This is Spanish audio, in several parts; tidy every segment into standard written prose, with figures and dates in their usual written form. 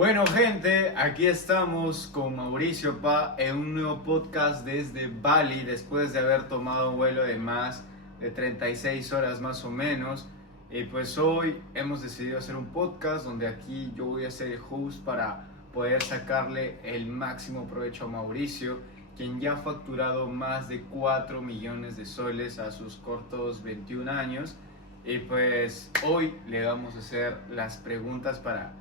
Bueno, gente, aquí estamos con Mauricio Pa en un nuevo podcast desde Bali, después de haber tomado un vuelo de más de 36 horas más o menos. Y pues hoy hemos decidido hacer un podcast donde aquí yo voy a ser el host para poder sacarle el máximo provecho a Mauricio, quien ya ha facturado más de 4 millones de soles a sus cortos 21 años. Y pues hoy le vamos a hacer las preguntas para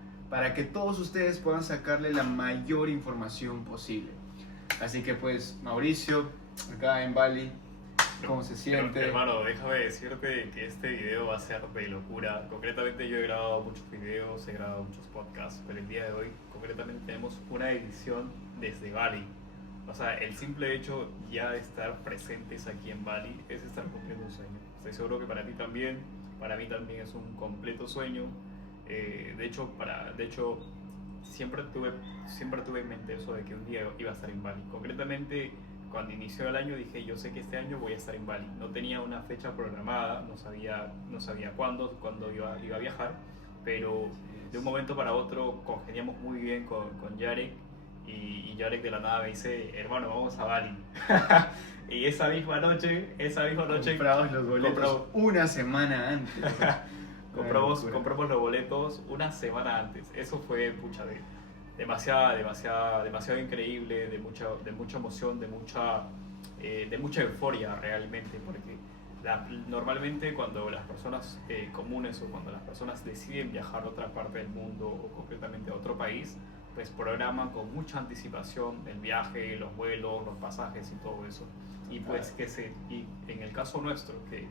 que todos ustedes puedan sacarle la mayor información posible. Así que pues, Mauricio, acá en Bali, ¿cómo se siente? Hermano, déjame decirte que este video va a ser de locura. Concretamente yo he grabado muchos videos, he grabado muchos podcasts, pero el día de hoy concretamente tenemos una edición desde Bali. O sea, el simple hecho ya de estar presentes aquí en Bali es estar cumpliendo un sueño. Estoy seguro que para ti también, para mí también es un completo sueño. De hecho, siempre tuve en mente eso de que un día iba a estar en Bali. Concretamente, cuando inició el año dije, yo sé que este año voy a estar en Bali. No tenía una fecha programada, no sabía cuándo iba a viajar, pero de un momento para otro congeniamos muy bien con Yarek y Yarek de la nada me dice, hermano, vamos a Bali. Y esa misma noche Compramos los boletos una semana antes. compramos los boletos una semana antes. Eso fue demasiado increíble, de mucha emoción, de mucha euforia realmente, porque normalmente cuando las personas comunes o cuando las personas deciden viajar a otra parte del mundo o concretamente a otro país, pues programan con mucha anticipación el viaje, los vuelos, los pasajes y todo eso. Y pues y en el caso nuestro, que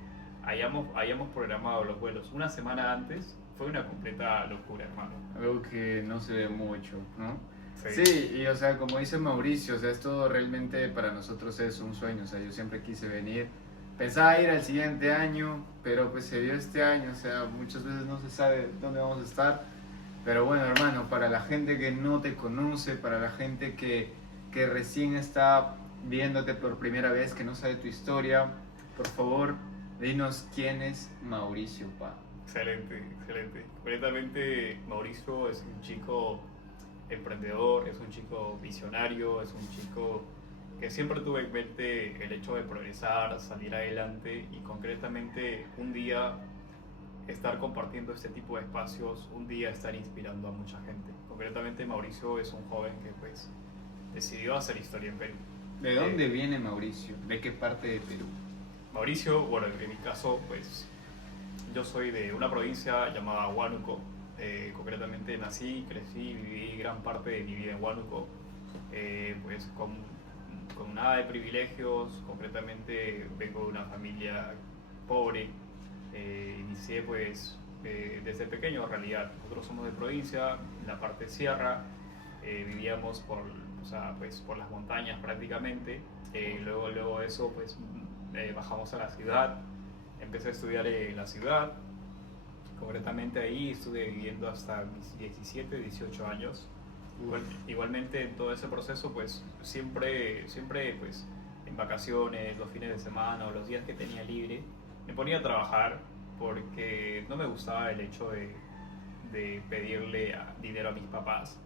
hayamos programado los vuelos una semana antes, fue una completa locura, hermano. Algo que no se ve mucho, ¿no? Sí. Sí, y o sea, como dice Mauricio, o sea, esto realmente para nosotros es un sueño, o sea, yo siempre quise venir. Pensaba ir al siguiente año, pero pues se dio este año, o sea, muchas veces no se sabe dónde vamos a estar. Pero bueno, hermano, para la gente que no te conoce, para la gente que recién está viéndote por primera vez, que no sabe tu historia, por favor, dinos quién es Mauricio Pa. Excelente. Completamente, Mauricio es un chico emprendedor, es un chico visionario, es un chico que siempre tuve en mente el hecho de progresar, salir adelante y concretamente un día estar compartiendo este tipo de espacios, un día estar inspirando a mucha gente. Concretamente, Mauricio es un joven que pues decidió hacer historia en Perú. ¿De dónde viene Mauricio? ¿De qué parte de Perú? Mauricio, bueno, en mi caso, pues yo soy de una provincia llamada Huánuco. Concretamente nací, crecí, viví gran parte de mi vida en Huánuco, pues con nada de privilegios. Concretamente vengo de una familia pobre. Inicié pues desde pequeño en realidad. Nosotros somos de provincia, en la parte sierra, vivíamos por las montañas prácticamente. Luego de eso pues bajamos a la ciudad, empecé a estudiar en la ciudad. Concretamente ahí estuve viviendo hasta mis 17, 18 años. Igualmente en todo ese proceso pues siempre pues en vacaciones, los fines de semana o los días que tenía libre, me ponía a trabajar porque no me gustaba el hecho de pedirle dinero a mis papás,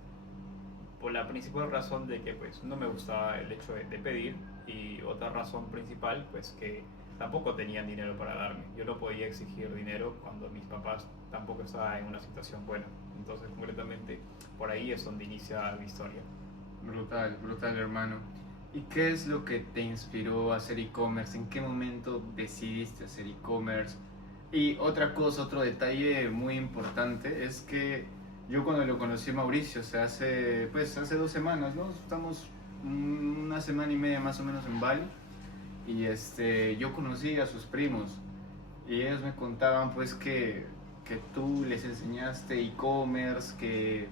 por la principal razón de que pues no me gustaba el hecho de pedir, y otra razón principal pues que tampoco tenían dinero para darme. Yo no podía exigir dinero cuando mis papás tampoco estaban en una situación buena. Entonces concretamente por ahí es donde inicia mi historia. Brutal, hermano. ¿Y qué es lo que te inspiró a hacer e-commerce? ¿En qué momento decidiste hacer e-commerce? Y otra cosa, otro detalle muy importante es que yo cuando lo conocí a Mauricio, o sea, hace 2 semanas, ¿no? Estamos una semana y media más o menos en Bali, y yo conocí a sus primos y ellos me contaban pues que tú les enseñaste e-commerce, que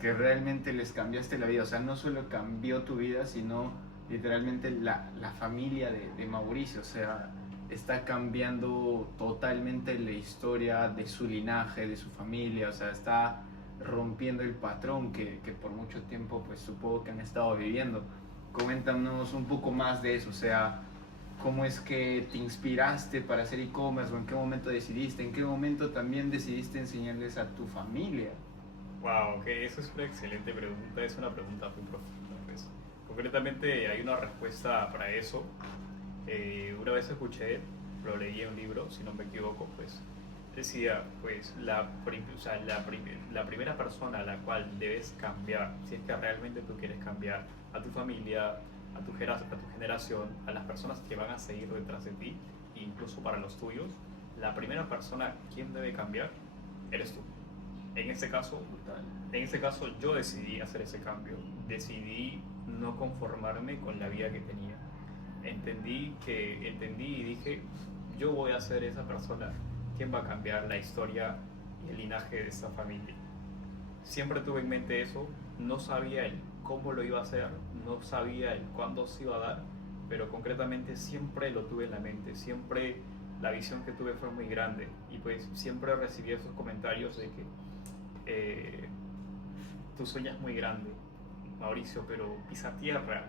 realmente les cambiaste la vida. O sea, no solo cambió tu vida, sino literalmente la familia de Mauricio. O sea, está cambiando totalmente la historia de su linaje, de su familia. O sea, está rompiendo el patrón que por mucho tiempo pues supongo que han estado viviendo. Coméntanos un poco más de eso, o sea, ¿cómo es que te inspiraste para hacer e-commerce o en qué momento decidiste? ¿En qué momento también decidiste enseñarles a tu familia? Wow, que eso es una excelente pregunta, es una pregunta muy profunda, pues. Concretamente hay una respuesta para eso. Una vez escuché, lo leí en un libro, si no me equivoco, pues decía, pues o sea, la primera persona a la cual debes cambiar, si es que realmente tú quieres cambiar a tu familia, a tu generación, a las personas que van a seguir detrás de ti, e incluso para los tuyos, la primera persona quien debe cambiar eres tú. En este caso, Brutal. en este caso yo decidí hacer ese cambio, decidí no conformarme con la vida que tenía. Entendí y dije, yo voy a ser esa persona quien va a cambiar la historia y el linaje de esta familia. Siempre tuve en mente eso, no sabía el cómo lo iba a hacer, no sabía el cuándo se iba a dar, pero concretamente siempre lo tuve en la mente, siempre la visión que tuve fue muy grande y pues siempre recibí esos comentarios de que tu sueño es muy grande, Mauricio, pero pisa tierra.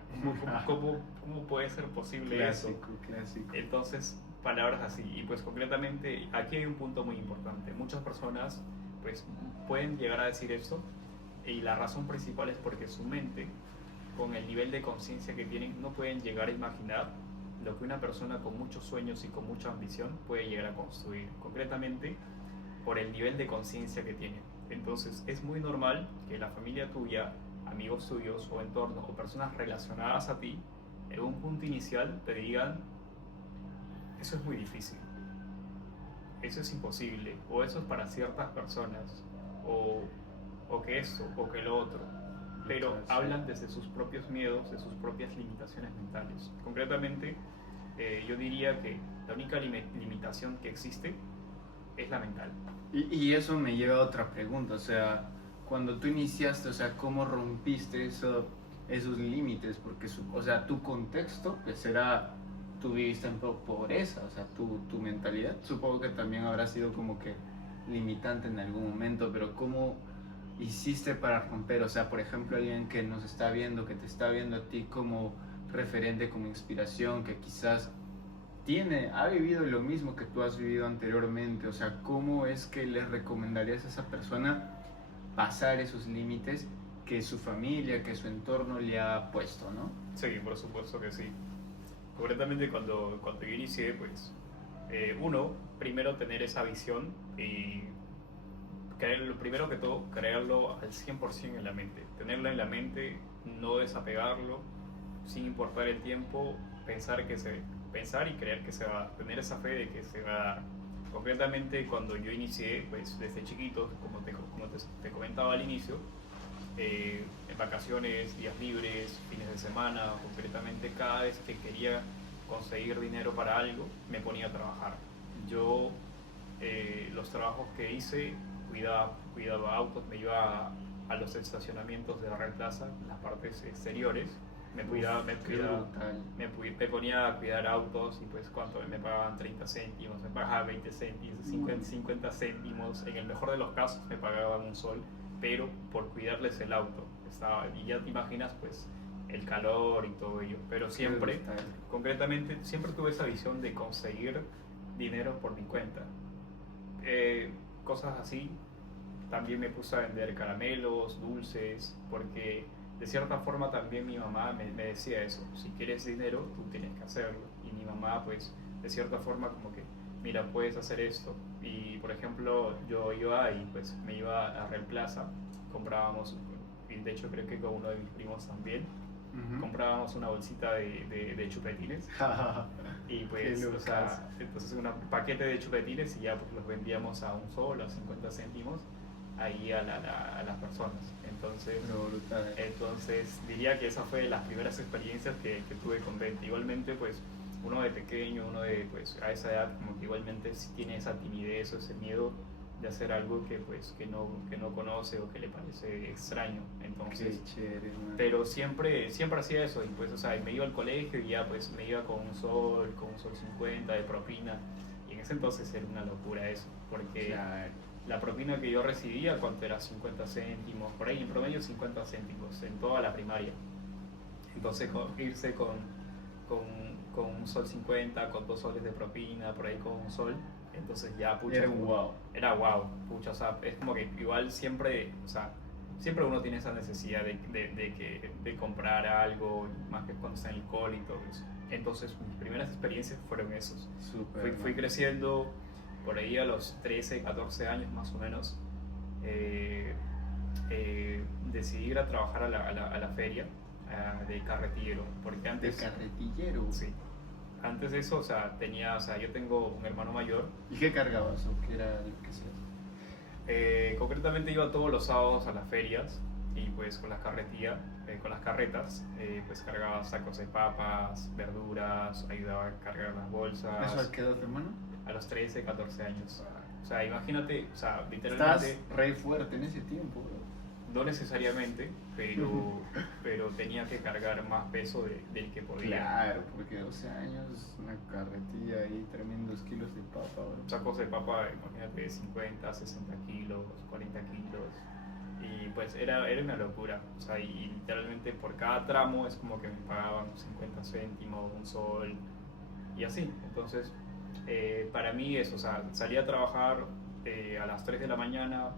¿Cómo puede ser posible Clásico, eso? clásico. Entonces, palabras así. Y pues concretamente, aquí hay un punto muy importante. Muchas personas pues pueden llegar a decir esto y la razón principal es porque su mente, con el nivel de conciencia que tienen, no pueden llegar a imaginar lo que una persona con muchos sueños y con mucha ambición puede llegar a construir. Concretamente, por el nivel de conciencia que tienen. Entonces es muy normal que la familia tuya, amigos tuyos o entorno o personas relacionadas a ti, en un punto inicial te digan, eso es muy difícil, eso es imposible, o eso es para ciertas personas, o que eso, o que lo otro. Pero Brutal, sí. hablan desde sus propios miedos, de sus propias limitaciones mentales. Concretamente, yo diría que la única limitación que existe es la mental. Y eso me lleva a otra pregunta, o sea, cuando tú iniciaste, o sea, ¿cómo rompiste esos límites? Porque, o sea, tu contexto, pues era, tú viviste en pobreza, o sea, tu mentalidad, supongo que también habrá sido como que limitante en algún momento, pero ¿cómo hiciste para romper? O sea, por ejemplo, alguien que nos está viendo, que te está viendo a ti como referente, como inspiración, que quizás ha vivido lo mismo que tú has vivido anteriormente, o sea, ¿cómo es que le recomendarías a esa persona pasar esos límites que su familia, que su entorno le ha puesto, ¿no? Sí, por supuesto que sí. Concretamente cuando yo inicié, pues, uno, primero tener esa visión y creerlo, primero que todo, creerlo al 100% en la mente. Tenerlo en la mente, no desapegarlo, sin importar el tiempo, pensar y creer que se va a dar, tener esa fe de que se va a dar. Concretamente, cuando yo inicié, pues desde chiquito, te comentaba al inicio, en vacaciones, días libres, fines de semana, concretamente cada vez que quería conseguir dinero para algo, me ponía a trabajar. Yo, los trabajos que hice, cuidaba autos, me iba a los estacionamientos de Real Plaza, las partes exteriores, me ponía a cuidar autos y pues cuánto me pagaban 30 céntimos, me pagaban 20 céntimos, 50 céntimos, en el mejor de los casos me pagaban un sol, pero por cuidarles el auto. Y ya te imaginas pues el calor y todo ello, pero siempre, concretamente, siempre tuve esa visión de conseguir dinero por mi cuenta. Cosas así, también me puse a vender caramelos, dulces, porque de cierta forma también mi mamá me decía eso, si quieres dinero tú tienes que hacerlo, y mi mamá pues de cierta forma como que, mira, puedes hacer esto, y por ejemplo yo iba y pues me iba a Real Plaza, comprábamos, y de hecho creo que con uno de mis primos también, comprábamos una bolsita de chupetines y pues, o sea, entonces un paquete de chupetines y ya pues los vendíamos a un sol, a 50 céntimos ahí a las personas. Entonces diría que esa fue de las primeras experiencias que tuve con venta. Igualmente pues uno de pequeño, uno de pues a esa edad como que igualmente sí tiene esa timidez o ese miedo de hacer algo que pues que no conoce o que le parece extraño. Entonces, qué chévere, pero siempre hacía eso y pues o sea, me iba al colegio y ya pues me iba con un sol 50 de propina, y en ese entonces era una locura eso, porque claro. la propina que yo recibía, ¿cuánto era? 50 céntimos, por ahí en promedio 50 céntimos en toda la primaria. Entonces irse con un sol 50, con 2 soles de propina, por ahí con un sol, entonces ya, pucha. Era un wow. Era wow, pucha, o sea, es como que igual siempre, o sea, siempre uno tiene esa necesidad de comprar algo, más que cuando está en el cole y todo eso. Entonces, mis primeras experiencias fueron esos. Súper. Fui creciendo por ahí a los 13, 14 años más o menos. Decidí ir a trabajar a la feria de carretillero, porque antes... De carretillero. Sí. Antes de eso, o sea, yo tengo un hermano mayor. ¿Y qué cargabas o qué era lo que hacías? Concretamente iba todos los sábados a las ferias y pues con las carretas, pues cargaba sacos de papas, verduras, ayudaba a cargar las bolsas. ¿Eso a qué edad, hermano? A los 13, 14 años. O sea, imagínate, o sea, literalmente... Estás re fuerte en ese tiempo, bro. No necesariamente, pero tenía que cargar más peso del que podía. Claro, porque 12 años, una carretilla ahí, tremendos kilos de papa, bro. Sacos de papa, imagínate, 50, 60 kilos, 40 kilos. Y pues era una locura. O sea, y literalmente por cada tramo es como que me pagaban 50 céntimos, un sol, y así. Entonces, para mí eso, o sea, salí a trabajar a las 3 de la mañana,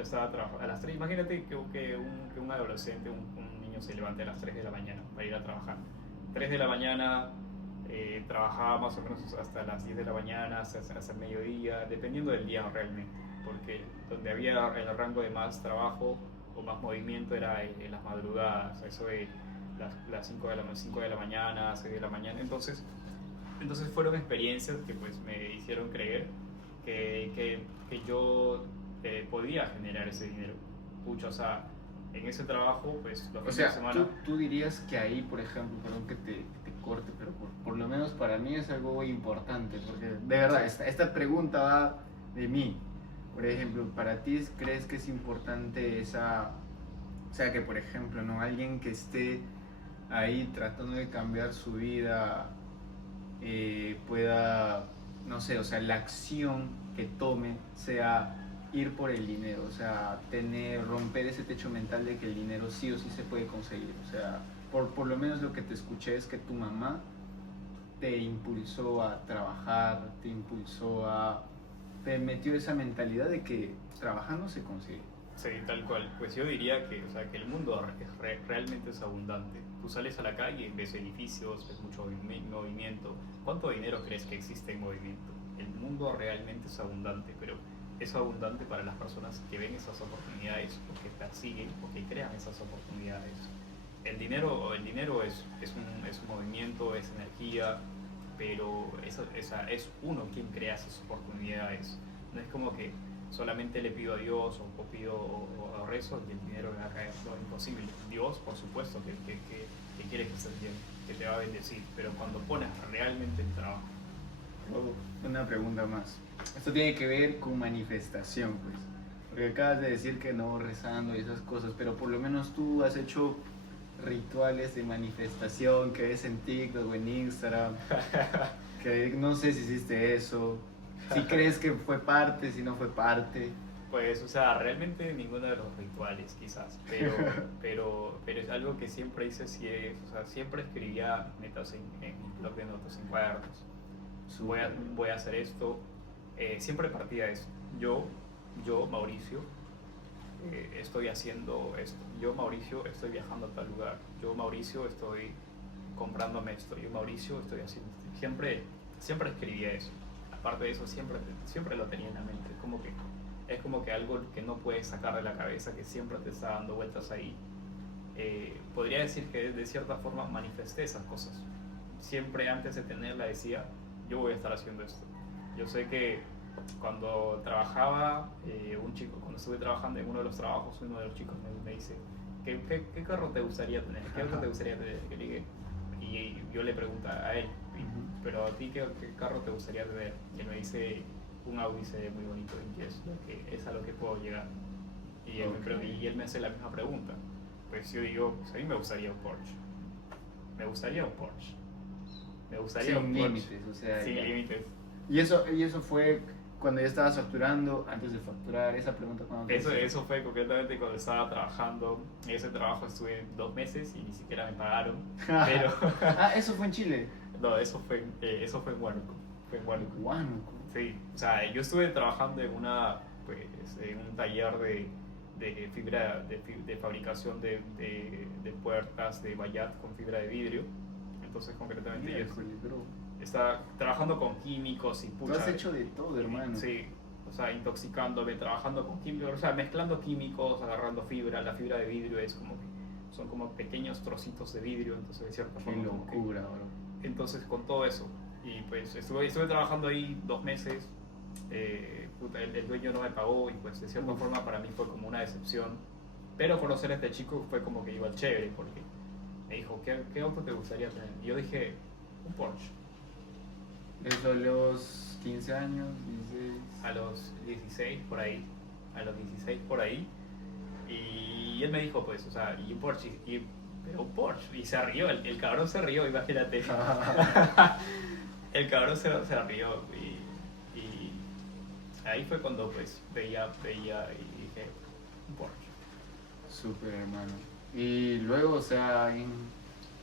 estaba trabajando a las 3. Imagínate que un adolescente, un niño se levante a las 3 de la mañana para ir a trabajar. 3 de la mañana, trabajaba más o menos hasta las 10 de la mañana, hasta el mediodía, dependiendo del día realmente, porque donde había el rango de más trabajo o más movimiento era en las madrugadas, eso de las 5 de la mañana, 6 de la mañana. Entonces fueron experiencias que pues me hicieron creer que yo podía generar ese dinero. Pucha, o sea, en ese trabajo, pues los O fines de sea, semana... tú dirías que ahí, por ejemplo, perdón que te corte, pero por lo menos para mí es algo muy importante, porque de verdad, esta pregunta va de mí. Por ejemplo, para ti, ¿crees que es importante esa... O sea, que por ejemplo, ¿no? Alguien que esté ahí tratando de cambiar su vida pueda, no sé, o sea, la acción que tome sea ir por el dinero, o sea, romper ese techo mental de que el dinero sí o sí se puede conseguir, o sea, por lo menos lo que te escuché es que tu mamá te impulsó a trabajar, te metió esa mentalidad de que trabajando se consigue. Sí, tal cual. Pues yo diría que, o sea, que el mundo realmente es abundante. Tú sales a la calle y ves edificios, ves mucho movimiento. ¿Cuánto dinero crees que existe en movimiento? El mundo realmente es abundante, pero es abundante para las personas que ven esas oportunidades o que persiguen o que crean esas oportunidades. El dinero es un movimiento, es energía, pero es uno quien crea esas oportunidades. No es como que solamente le pido a Dios o pido o rezo y el dinero me va a caer. No, imposible. Dios, por supuesto, que quiere que estés bien, que te va a bendecir, pero cuando pones realmente el trabajo. Una pregunta más. Esto tiene que ver con manifestación, pues. Porque acabas de decir que no rezando y esas cosas, pero por lo menos tú has hecho rituales de manifestación que ves en TikTok o en Instagram. Que no sé si hiciste eso. Si crees que fue parte, si no fue parte. Pues, o sea, realmente ninguno de los rituales, quizás, pero es algo que siempre hice, o sea, siempre escribía metas en mi blog de notas, en cuadernos. Voy a hacer esto, siempre partía de eso. Yo, Mauricio, estoy haciendo esto. Yo, Mauricio, estoy viajando a tal lugar. Yo, Mauricio, estoy comprándome esto. Yo, Mauricio, estoy haciendo esto. Siempre escribía eso. Aparte de eso, siempre lo tenía en la mente. Es como que algo que no puedes sacar de la cabeza, que siempre te está dando vueltas ahí. Podría decir que de cierta forma manifesté esas cosas. Siempre antes de tenerla decía, yo voy a estar haciendo esto. Yo sé que cuando trabajaba, cuando estuve trabajando en uno de los trabajos, uno de los chicos me dice, ¿qué carro te gustaría tener? ¿Qué auto te gustaría tener? Y yo le pregunto a él, pero a ti, ¿qué carro te gustaría tener? Y él me dice, un Audi se ve muy bonito y es a lo que puedo llegar. Y él me hace la misma pregunta. Pues yo digo, pues a mí me gustaría un Porsche. Sin límites, o sea. Sin límites. Y eso fue cuando ya estabas facturando, antes de facturar, esa pregunta cuando Eso fue concretamente cuando estaba trabajando. En ese trabajo estuve 2 meses y ni siquiera me pagaron. Pero... eso fue en Chile. No, eso fue en Huánuco. Huánuco. Sí, o sea, yo estuve trabajando en un taller de fabricación de puertas de bayat con fibra de vidrio. Entonces, concretamente, Miércoles, bro. está trabajando con químicos y Tú has hecho de todo, hermano. Sí, o sea, intoxicándome, trabajando con químicos, o sea, mezclando químicos, agarrando fibra. La fibra de vidrio es como que son como pequeños trocitos de vidrio, entonces de cierta Qué forma. como que- locura, bro. entonces, con todo eso, y pues estuve trabajando ahí 2 meses. El dueño no me pagó y pues de cierta forma para mí fue como una decepción, pero conocer a este chico fue como que igual chévere porque me dijo, ¿qué auto te gustaría tener? Y yo dije, un Porsche. Eso a los 15 años, 16. A los 16 por ahí, y él me dijo pues, o sea, y un Porsche, pero un Porsche, y se rió, el cabrón se rió, imagínate. El cabrón se rió y ahí fue cuando pues veía y dije, un Porsche. Súper, hermano. Y luego, o sea,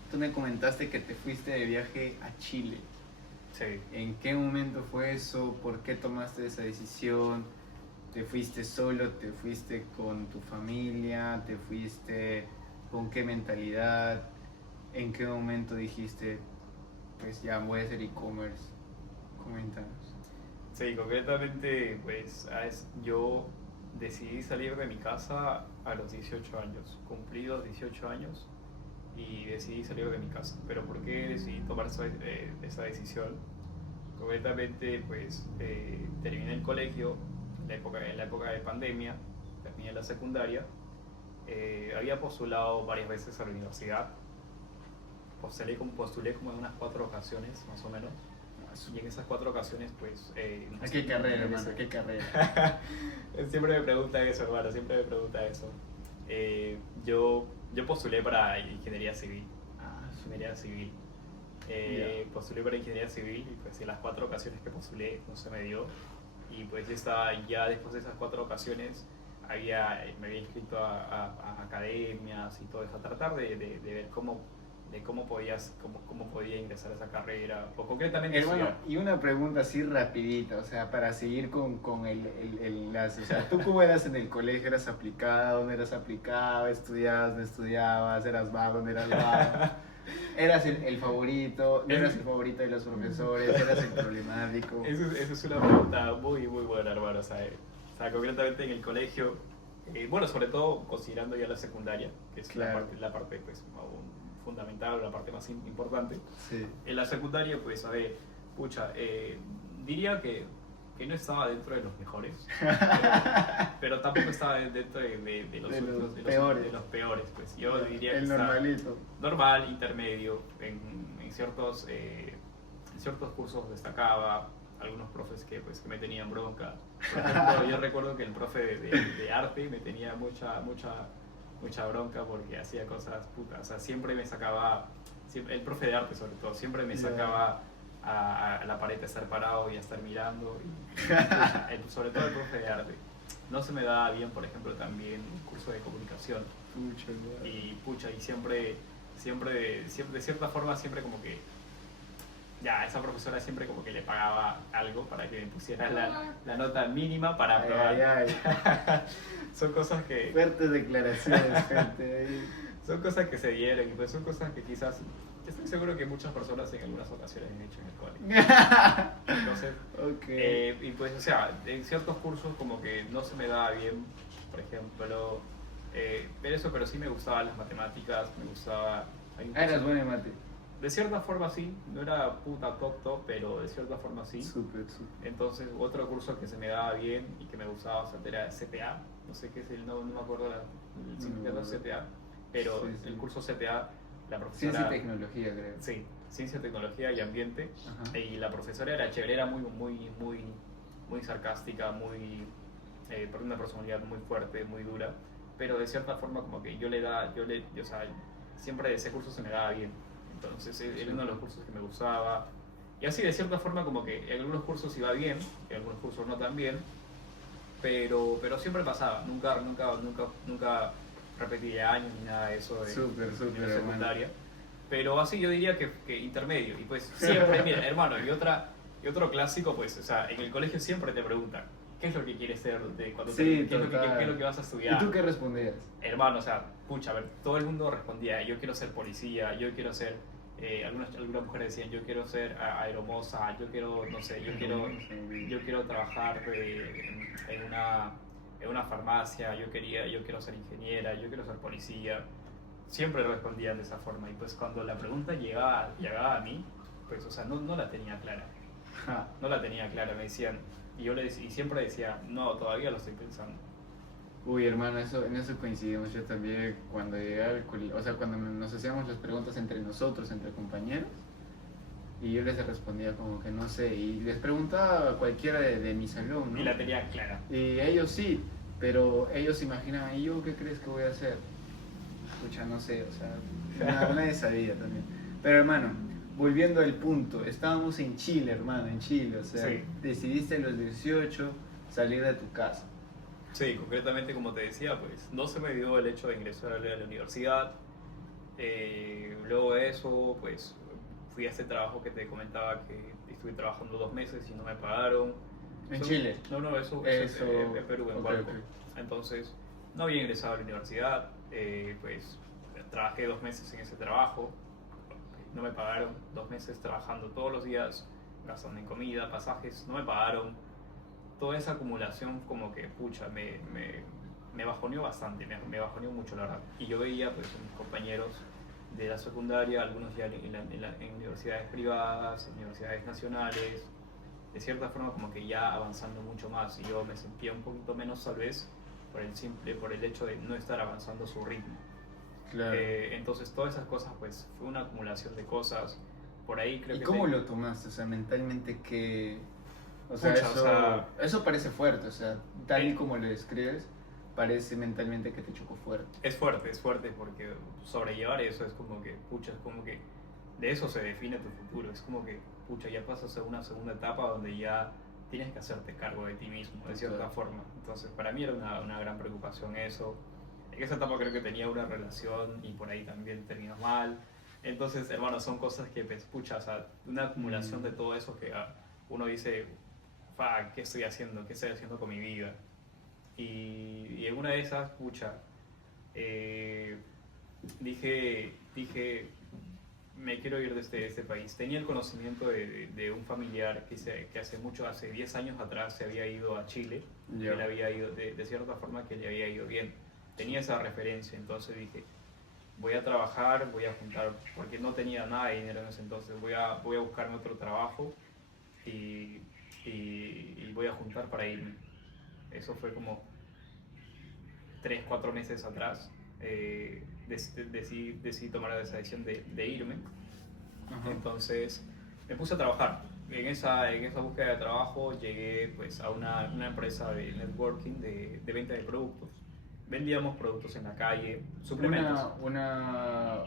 tú me comentaste que te fuiste de viaje a Chile. Sí. ¿En qué momento fue eso? ¿Por qué tomaste esa decisión? ¿Te fuiste solo? ¿Te fuiste con tu familia? ¿Te fuiste con qué mentalidad? ¿En qué momento dijiste, pues ya voy a hacer e-commerce? Coméntanos. Sí, concretamente, pues yo decidí salir de mi casa a los 18 años, cumplí los 18 años y decidí salir de mi casa. Pero ¿por qué decidí tomar esa decisión? Concretamente, pues terminé el colegio en la época de pandemia, terminé la secundaria, había postulado varias veces a la universidad, postulé como en unas 4 ocasiones más o menos. Y en esas 4 ocasiones, pues... ¿A qué carrera, hermano? ¿A qué carrera? Siempre me pregunta eso, hermano, siempre me pregunta eso. Yo postulé para ingeniería civil. Postulé para ingeniería civil y pues en las 4 ocasiones que postulé no se me dio. Y pues yo estaba ya después de esas 4 ocasiones, me había inscrito a academias y todo eso, a tratar de ver cómo podía ingresar a esa carrera, o concretamente Hermano, estudiar. y una pregunta así rapidita, o sea, para seguir con el enlace. O sea, ¿tú cómo eras en el colegio? ¿Eras aplicado? ¿No eras aplicado? ¿Estudiabas? ¿No estudiabas? ¿Eras vago? ¿No eras vago? ¿Eras el favorito? ¿No eras el favorito de los profesores? ¿Eras el problemático? Eso es una pregunta muy, muy buena, hermano. O sea, concretamente en el colegio, bueno, sobre todo considerando ya la secundaria, que es Claro. la parte pues, fundamental, la parte más importante. Sí. En la secundaria, pues, a ver, pucha, diría que no estaba dentro de los mejores, pero tampoco estaba dentro de los peores, pues. Yo diría que el estaba normalito. normal, intermedio, en ciertos cursos destacaba, algunos profes que me tenían bronca. Por ejemplo, yo recuerdo que el profe de arte me tenía mucha bronca porque hacía cosas putas, o sea, siempre me sacaba, el profe de arte sobre todo, siempre me sacaba a la pared a estar parado y a estar mirando, y sobre todo el profe de arte. No se me daba bien, por ejemplo, también el curso de comunicación. Y siempre, de cierta forma, siempre como que, ya, esa profesora siempre como que le pagaba algo para que me pusiera la nota mínima para aprobar. Son cosas que... Fuertes declaraciones, gente. Son cosas que se dieron y pues son cosas que quizás... Estoy seguro que muchas personas en algunas ocasiones han hecho en el colegio. Entonces, Okay. y pues, o sea, en ciertos cursos como que no se me daba bien, por ejemplo, pero sí me gustaban las matemáticas, me gustaba... Eras bueno en mate. De cierta forma sí, no era puta top, pero de cierta forma sí. Súper. Entonces, otro curso que se me daba bien y que me gustaba bastante era CPA. No sé qué es no me acuerdo el significado de CPA, pero Sí. el curso CPA, la profesora... Ciencia y tecnología, creo. Sí, Ciencia, Tecnología y Ambiente. Ajá. Y la profesora era chévere, era muy sarcástica, por una personalidad muy fuerte, muy dura. Pero de cierta forma como que o sea, siempre ese curso se me daba bien. Entonces era uno de los cursos que me gustaba. Y así de cierta forma como que en algunos cursos iba bien, en algunos cursos no tan bien. Pero siempre pasaba, nunca repetí de años ni nada de eso de Súper, de secundaria. hermano. Pero así yo diría que intermedio. Y pues siempre, mira, hermano, y otro clásico, pues, o sea, en el colegio siempre te preguntan, ¿qué es lo que quieres ser de cuando Sí, ¿qué es lo que, total. qué es lo que vas a estudiar? ¿Y tú qué respondías? Hermano, o sea, pucha, a ver, todo el mundo respondía, yo quiero ser policía, yo quiero ser, algunas mujeres decían, yo quiero ser aeromoza, yo quiero, no sé, yo quiero trabajar en una farmacia, yo quiero ser ingeniera, yo quiero ser policía. Siempre respondían de esa forma y pues cuando la pregunta llegaba a mí, pues, o sea, no la tenía clara, Ja. no la tenía clara, me decían, y siempre decía, no, todavía lo estoy pensando. Uy, hermano, en eso coincidimos yo también cuando llegué al colegio, o sea, cuando nos hacíamos las preguntas entre nosotros, entre compañeros, y yo les respondía como que no sé, y les preguntaba a cualquiera de mi salón, Y ¿no? la tenía clara. Y ellos sí, pero ellos se imaginaban, ¿y yo qué crees que voy a hacer? Escucha, no sé, o sea, nadie sabía también. Pero hermano, volviendo al punto, estábamos en Chile, hermano, en Chile, o sea, Sí. decidiste a los 18 salir de tu casa. Sí, concretamente como te decía, pues no se me dio el hecho de ingresar a la universidad. Luego de eso, pues fui a este trabajo que te comentaba que estuve trabajando 2 meses y no me pagaron. ¿En Chile? No, eso Eso, en Perú, en ok, Hualco. ok. Entonces, no había ingresado a la universidad, pues trabajé 2 meses en ese trabajo, no me pagaron, 2 meses trabajando todos los días, gastando en comida, pasajes, no me pagaron. Toda esa acumulación como que, pucha, me bajoneó bastante, me bajoneó mucho la verdad. Y yo veía pues a mis compañeros de la secundaria, algunos ya en universidades privadas, universidades nacionales, de cierta forma como que ya avanzando mucho más y yo me sentía un poquito menos tal vez por el hecho de no estar avanzando a su ritmo. Claro. Entonces todas esas cosas pues fue una acumulación de cosas. Por ahí creo ¿Y que cómo lo tomaste? O sea, mentalmente que... O sea, Pucha, o sea, eso parece fuerte, o sea, tal y eh, como lo describes, parece mentalmente que te chocó fuerte. es fuerte porque sobrellevar eso es como que, pucha, es como que de eso se define tu futuro. Es como que, pucha, ya pasas a una segunda etapa donde ya tienes que hacerte cargo de ti mismo, de cierta Total. forma. Entonces, para mí era una gran preocupación eso. En esa etapa creo que tenía una relación y por ahí también terminó mal. Entonces, hermano, son cosas que, pues, pucha, o sea, una acumulación de todo eso que uno dice, fa, ¿qué estoy haciendo? ¿Qué estoy haciendo con mi vida? Y en una de esas, pucha, eh, dije, me quiero ir de este país. Tenía el conocimiento de un familiar que hace mucho, hace 10 años atrás se había ido a Chile, Ya. que le había ido, de cierta forma que le había ido bien. Tenía esa referencia, entonces dije, voy a trabajar, voy a juntar, porque no tenía nada de dinero en ese entonces, voy a buscarme otro trabajo y, y voy a juntar para irme. Eso fue como 3 4 meses atrás. Decidí tomar esa decisión de irme. Ajá. Entonces me puse a trabajar. En esa búsqueda de trabajo llegué pues, a una empresa de networking de venta de productos. Vendíamos productos en la calle, suplementos. Una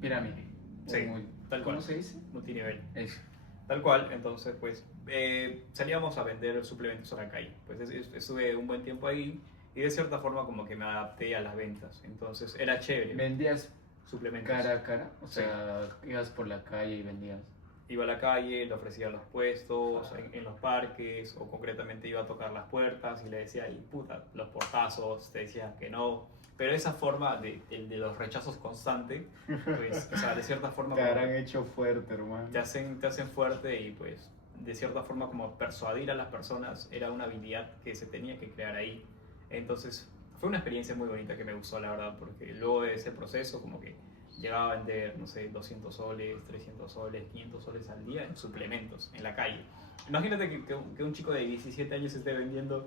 pirámide. Sí, tal ¿Cómo cual. se dice? Multinivel. Eso. Tal cual, entonces pues salíamos a vender suplementos a la calle. Pues estuve un buen tiempo ahí y de cierta forma como que me adapté a las ventas. Entonces era chévere. ¿Vendías Suplementos. cara a cara? O Sí. sea, ibas por la calle y vendías. Iba a la calle, le ofrecía los puestos en los parques o concretamente iba a tocar las puertas y le decía, y puta, los portazos, te decía que no. Pero esa forma de los rechazos constante, pues, o sea, de cierta forma Te como habrán hecho fuerte, hermano. te hacen fuerte y pues de cierta forma como persuadir a las personas era una habilidad que se tenía que crear ahí. Entonces fue una experiencia muy bonita que me gustó la verdad porque luego de ese proceso como que llegaba a vender, no sé, 200 soles, 300 soles, 500 soles al día en suplementos, en la calle. Imagínate que un chico de 17 años esté vendiendo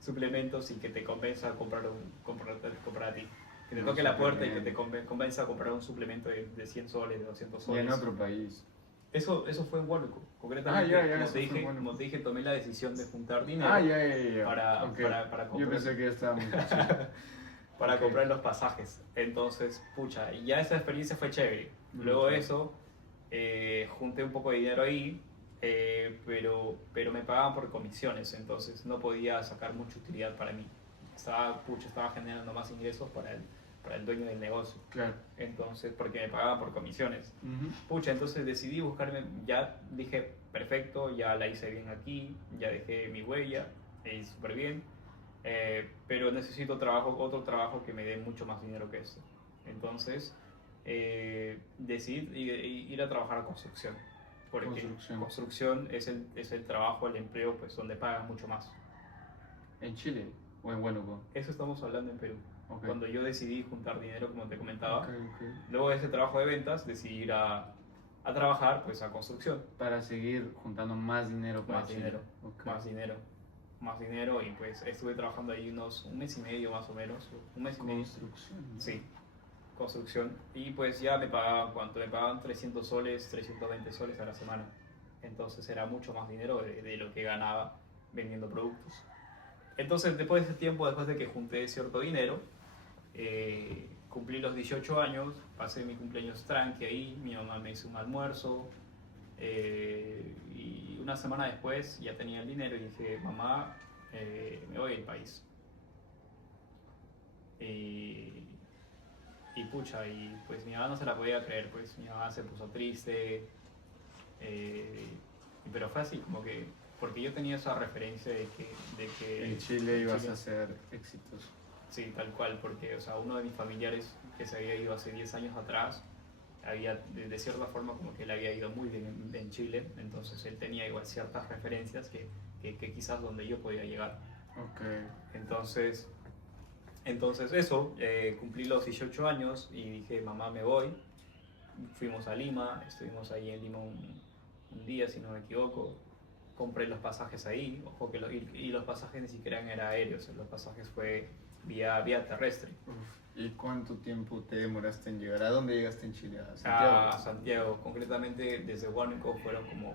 suplementos y que te convenza a comprar a ti. Que te Un toque la puerta y que te suplemento. convenza a comprar un suplemento de 100 soles, de 200 Y soles. en otro país. Eso fue en Huánuco. Concretamente, Ya, como, eso te fue en dije, Huánuco. como te dije, tomé la decisión de juntar dinero Ya. para, Ok. para Yo comprar, pensé que ya estaba muy chido. para Ok. comprar los pasajes. Entonces, pucha, y ya esa experiencia fue chévere. Luego de eso, junté un poco de dinero ahí, pero me pagaban por comisiones, entonces no podía sacar mucha utilidad para mí. Estaba generando más ingresos para el dueño del negocio. Claro. Entonces, porque me pagaban por comisiones. Ujú. Pucha, entonces decidí buscarme, ya dije, perfecto, ya la hice bien aquí, ya dejé mi huella, y súper bien, pero necesito otro trabajo que me dé mucho más dinero que este. Entonces decidí ir a trabajar a construcción, porque construcción es el trabajo, el empleo, pues donde pagan mucho más. ¿En Chile o en Huánuco? Eso estamos hablando en Perú. Okay. Cuando yo decidí juntar dinero, como te comentaba, Okay. luego de ese trabajo de ventas, decidí ir a trabajar pues a construcción. Para seguir juntando más dinero para Más Chile. dinero, Okay. más dinero y pues estuve trabajando ahí un mes y medio más o menos, un mes y medio. Construcción. Sí, construcción. Y pues ya me pagaban, ¿cuánto? Me pagaban 300 soles, 320 soles a la semana. Entonces era mucho más dinero de lo que ganaba vendiendo productos. Entonces después de ese tiempo, después de que junté cierto dinero, cumplí los 18 años, pasé mi cumpleaños tranqui ahí, mi mamá me hizo un almuerzo y una semana después ya tenía el dinero y dije, mamá, me voy del país. Y pucha, y pues mi mamá no se la podía creer, pues mi mamá se puso triste, pero fue así, como que, porque yo tenía esa referencia de que en Chile ibas a ser exitoso. Sí, tal cual, porque o sea, uno de mis familiares que se había ido hace 10 años atrás, había de cierta forma como que le había ido muy bien en Chile, entonces él tenía igual ciertas referencias que quizás donde yo podía llegar. Okay. Entonces eso, cumplí los 18 años y dije, mamá, me voy. Fuimos a Lima, estuvimos ahí en Lima un día, si no me equivoco. Compré los pasajes ahí, ojo que y los pasajes ni siquiera eran aéreos, los pasajes fue vía terrestre. ¿Y cuánto tiempo te demoraste en llegar? ¿A dónde llegaste en Chile? ¿A Santiago? A Santiago, concretamente desde Huánuco fueron como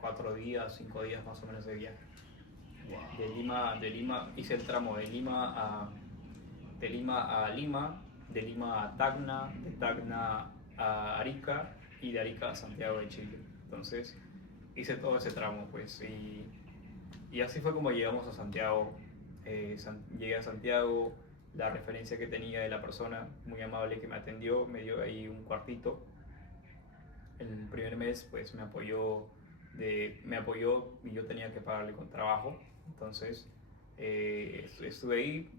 4 días, 5 días más o menos de viaje. Wow. De Lima hice el tramo de Lima a Lima, de Lima a Tacna, de Tacna a Arica y de Arica a Santiago de Chile. Entonces hice todo ese tramo pues y así fue como llegamos a Santiago. Llegué a Santiago, la referencia que tenía de la persona muy amable que me atendió me dio ahí un cuartito. El primer mes pues me apoyó y yo tenía que pagarle con trabajo. Entonces estuve ahí.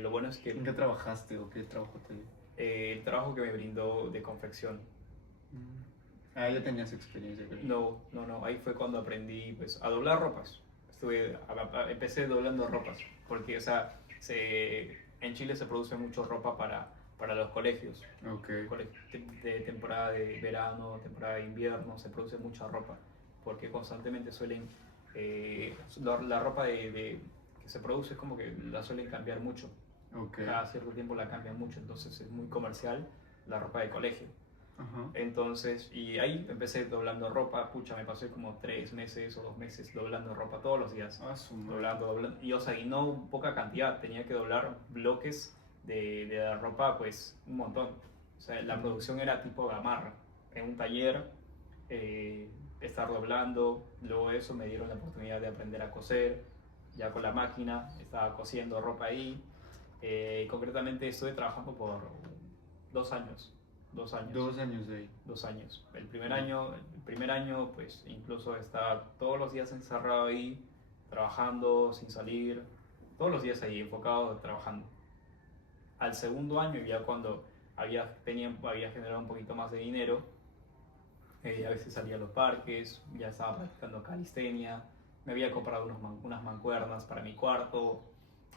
Lo bueno es que... ¿En qué trabajaste o qué trabajo te dio? El trabajo que me brindó de confección. Ah, ya tenías experiencia. Creo. No, ahí fue cuando aprendí pues, a doblar ropas. Empecé doblando ropas, porque o sea, en Chile se produce mucho ropa para los colegios. Okay. De temporada de verano, temporada de invierno, se produce mucha ropa, porque constantemente suelen... la ropa que se produce es como que la suelen cambiar mucho. Okay. Cada cierto tiempo la cambian mucho, entonces es muy comercial la ropa de colegio. Uh-huh. Entonces, y ahí empecé doblando ropa, pucha, me pasé como 3 meses o 2 meses doblando ropa todos los días. Doblando, y o sea, y no poca cantidad, tenía que doblar bloques de la ropa, pues un montón. O sea, la producción era tipo gamarra, en un taller, estar doblando, luego de eso me dieron la oportunidad de aprender a coser, ya con la máquina, estaba cosiendo ropa ahí. Concretamente estuve trabajando por 2 años. 2 años. 2 años de ahí. 2 años. El primer año, pues incluso estaba todos los días encerrado ahí, trabajando, sin salir, todos los días ahí, enfocado, trabajando. Al segundo año, ya cuando había generado un poquito más de dinero, a veces salía a los parques, ya estaba practicando calistenia, me había comprado unas mancuernas para mi cuarto,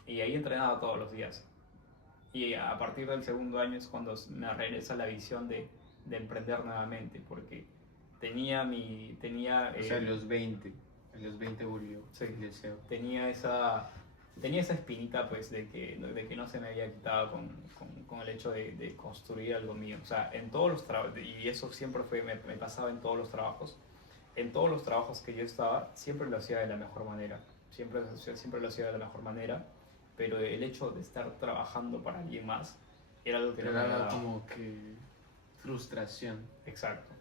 y ahí entrenaba todos los días. Y a partir del segundo año es cuando me regresa la visión de emprender nuevamente, porque tenía o sea, a los 20 volvió. Sí, el deseo. tenía esa espinita pues de que no se me había quitado con el hecho de construir algo mío. O sea, en todos los trabajos, y eso siempre me pasaba en todos los trabajos que yo estaba, siempre lo hacía de la mejor manera, siempre lo hacía de la mejor manera, pero el hecho de estar trabajando para alguien más era algo que no me daba como que frustración. Exacto,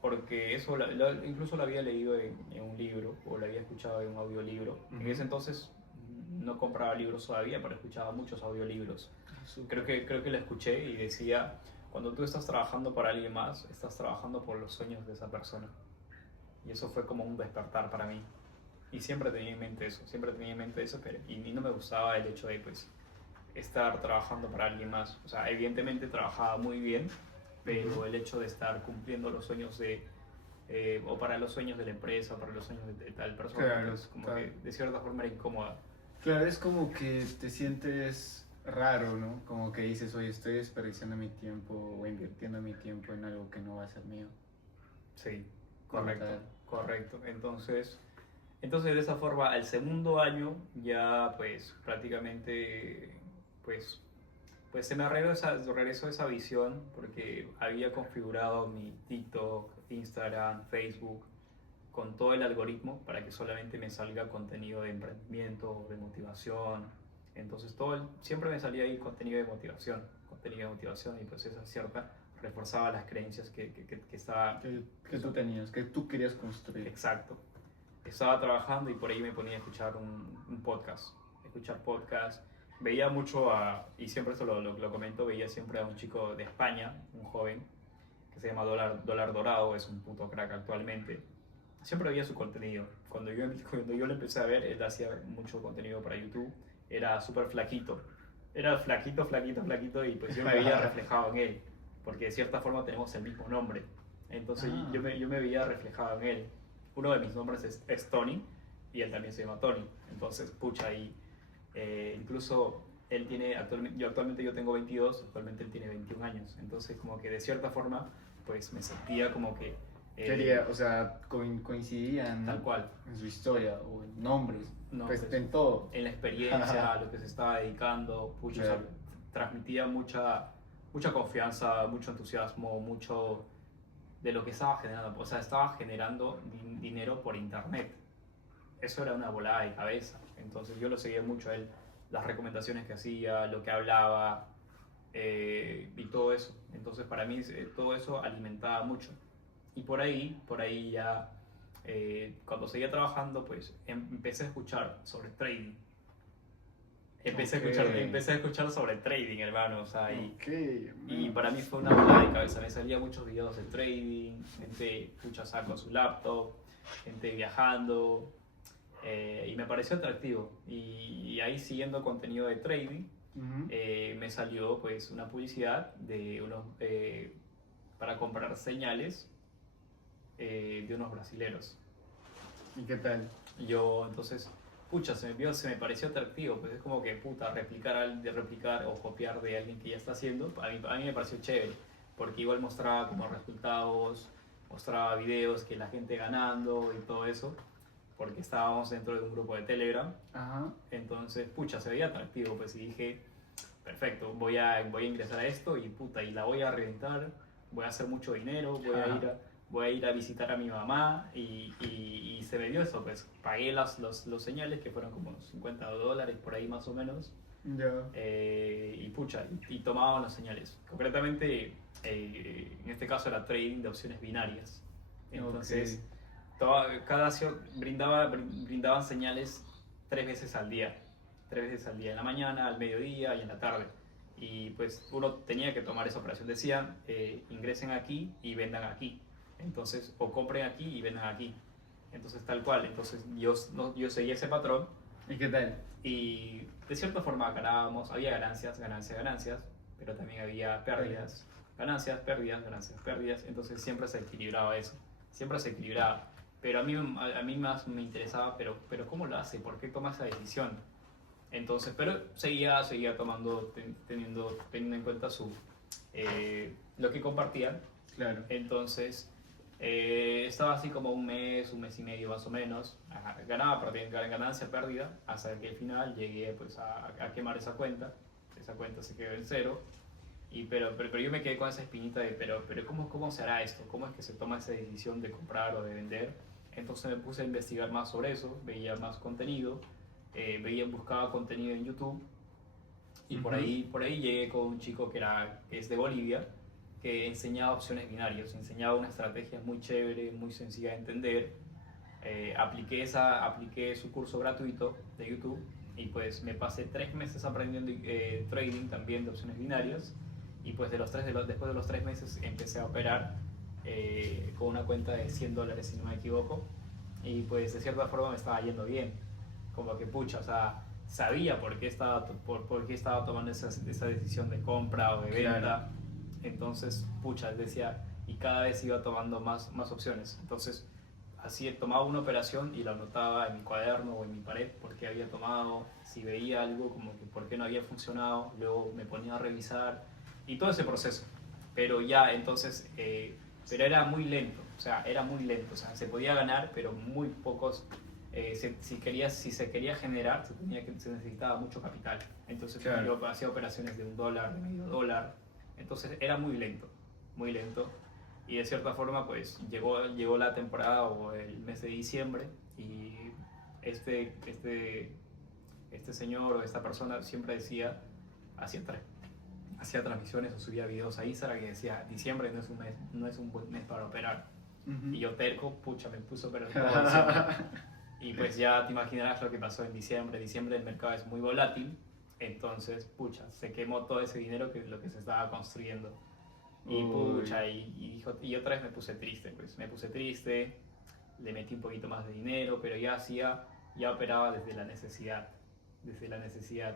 porque eso incluso lo había leído en un libro o lo había escuchado en un audiolibro. En ese entonces no compraba libros todavía, pero escuchaba muchos audiolibros. Creo que lo escuché y decía, cuando tú estás trabajando para alguien más, estás trabajando por los sueños de esa persona. Y eso fue como un despertar para mí. Y siempre tenía en mente eso, pero y no me gustaba el hecho de pues estar trabajando para alguien más. O sea, evidentemente trabajaba muy bien, pero el hecho de estar cumpliendo los sueños o para los sueños de la empresa, para los sueños de tal persona, Claro, pues como claro. que de cierta forma era incómoda. Claro, es como que te sientes raro, ¿no? Como que dices, oye, estoy desperdiciando mi tiempo o invirtiendo mi tiempo en algo que no va a ser mío. Sí, Como correcto, tal. correcto. Entonces de esa forma, al segundo año ya pues prácticamente pues, pues se me regresó esa visión porque había configurado mi TikTok, Instagram, Facebook con todo el algoritmo para que solamente me salga contenido de emprendimiento, de motivación. Entonces siempre me salía ahí contenido de motivación y pues esa cierta reforzaba las creencias que estaba... Que tú tenías, que tú querías construir. Exacto. Estaba trabajando y por ahí me ponía a escuchar un podcast. Escuchar podcast. Veía mucho y siempre esto lo comento, veía siempre a un chico de España, un joven, que se llama Dólar Dorado, es un puto crack actualmente. Siempre veía su contenido. Cuando yo lo empecé a ver, él hacía mucho contenido para YouTube. Era súper flaquito. Era flaquito, flaquito, flaquito y pues yo me veía reflejado en él. Porque de cierta forma tenemos el mismo nombre. Entonces yo me veía reflejado en él. Uno de mis nombres es Tony y él también se llama Tony. Entonces, pucha, y incluso él tiene, actualmente yo tengo 22, actualmente él tiene 21 años. Entonces, como que de cierta forma, pues me sentía como que... Quería, o sea, coincidían, ¿no? Tal cual. En su historia o en nombres, No, pues pues, en todo. en la experiencia, a lo que se estaba dedicando, pucha, Claro. o sea, transmitía mucha confianza, mucho entusiasmo, mucho de lo que estaba generando. O sea, estaba generando dinero por internet. Eso era una volada de cabeza. Entonces yo lo seguía mucho a él, las recomendaciones que hacía, lo que hablaba y todo eso. Entonces para mí todo eso alimentaba mucho. Y por ahí ya, cuando seguía trabajando, pues empecé a escuchar sobre trading. Empecé a escuchar sobre trading, hermano. O sea, y para mí fue una bola de cabeza. Me salían muchos videos de trading, gente pucha saco su laptop, gente viajando. Y me pareció atractivo. Y ahí siguiendo contenido de trading, me salió pues una publicidad de para comprar señales de unos brasileros. ¿Y qué tal? Yo entonces, pucha, se me pareció atractivo, pues es como que, puta, replicar o copiar de alguien que ya está haciendo, a mí me pareció chévere, porque igual mostraba como resultados, mostraba videos que la gente ganando y todo eso, porque estábamos dentro de un grupo de Telegram. Ajá. Entonces, pucha, se veía atractivo, pues y dije, perfecto, voy a ingresar a esto y puta, y la voy a reventar, voy a hacer mucho dinero, voy a ir a visitar a mi mamá y se me dio eso, pues pagué los señales que fueron como $50 por ahí más o menos. Ya. Y pucha, y tomaban los señales. Concretamente, en este caso era trading de opciones binarias. Entonces, brindaban señales 3 veces al día. 3 veces al día, en la mañana, al mediodía y en la tarde. Y pues uno tenía que tomar esa operación. Decían, ingresen aquí y vendan aquí. Entonces, o compren aquí y vendan aquí. Entonces, tal cual. Entonces, yo seguía ese patrón. ¿Y qué tal? Y de cierta forma ganábamos, había ganancias, pero también había pérdidas. Ganancias, pérdidas, ganancias, pérdidas. Entonces, siempre se equilibraba eso. Siempre se equilibraba. Pero a mí más me interesaba, pero ¿cómo lo hace? ¿Por qué toma esa decisión? Entonces, pero seguía tomando, teniendo en cuenta lo que compartían. Claro. Entonces, estaba así como un mes y medio más o menos. Ganaba, perdía, ganancia, pérdida, hasta que al final llegué pues, a quemar esa cuenta. Esa cuenta se quedó en cero. Pero yo me quedé con esa espinita de, pero ¿cómo se hará esto? ¿Cómo es que se toma esa decisión de comprar o de vender? Entonces me puse a investigar más sobre eso, veía más contenido, buscaba contenido en YouTube y por ahí llegué con un chico que es de Bolivia, que enseñaba opciones binarias, enseñaba una estrategia muy chévere, muy sencilla de entender. Apliqué su curso gratuito de YouTube y pues me pasé 3 meses aprendiendo trading también de opciones binarias y pues después de los 3 meses empecé a operar con una cuenta de $100 si no me equivoco y pues de cierta forma me estaba yendo bien, como que pucha, o sea, sabía por qué estaba tomando esa decisión de compra o de Claro. venta, entonces pucha, decía, y cada vez iba tomando más opciones, entonces así tomaba una operación y la anotaba en mi cuaderno o en mi pared porque había tomado, si veía algo como que por qué no había funcionado, luego me ponía a revisar y todo ese proceso. Pero ya entonces, pero era muy lento, o sea, era muy lento, o sea, se podía ganar, pero muy pocos, si se quería generar, se necesitaba mucho capital. Entonces Claro. yo hacía operaciones de $1, de medio dólar, entonces era muy lento, muy lento. Y de cierta forma, pues llegó la temporada o el mes de diciembre y este, este, este señor o esta persona siempre decía, hacía, hacía transmisiones o subía videos a Instagram que decía, diciembre no es un buen mes para operar. Ujú. Y yo terco, pucha, me puse a operar todo diciembre. Y pues ya te imaginarás lo que pasó en diciembre. Diciembre el mercado es muy volátil, entonces, pucha, se quemó todo ese dinero que lo que se estaba construyendo. Y Uy. pucha, y otra vez me puse triste, pues me puse triste, le metí un poquito más de dinero, pero ya operaba desde la necesidad,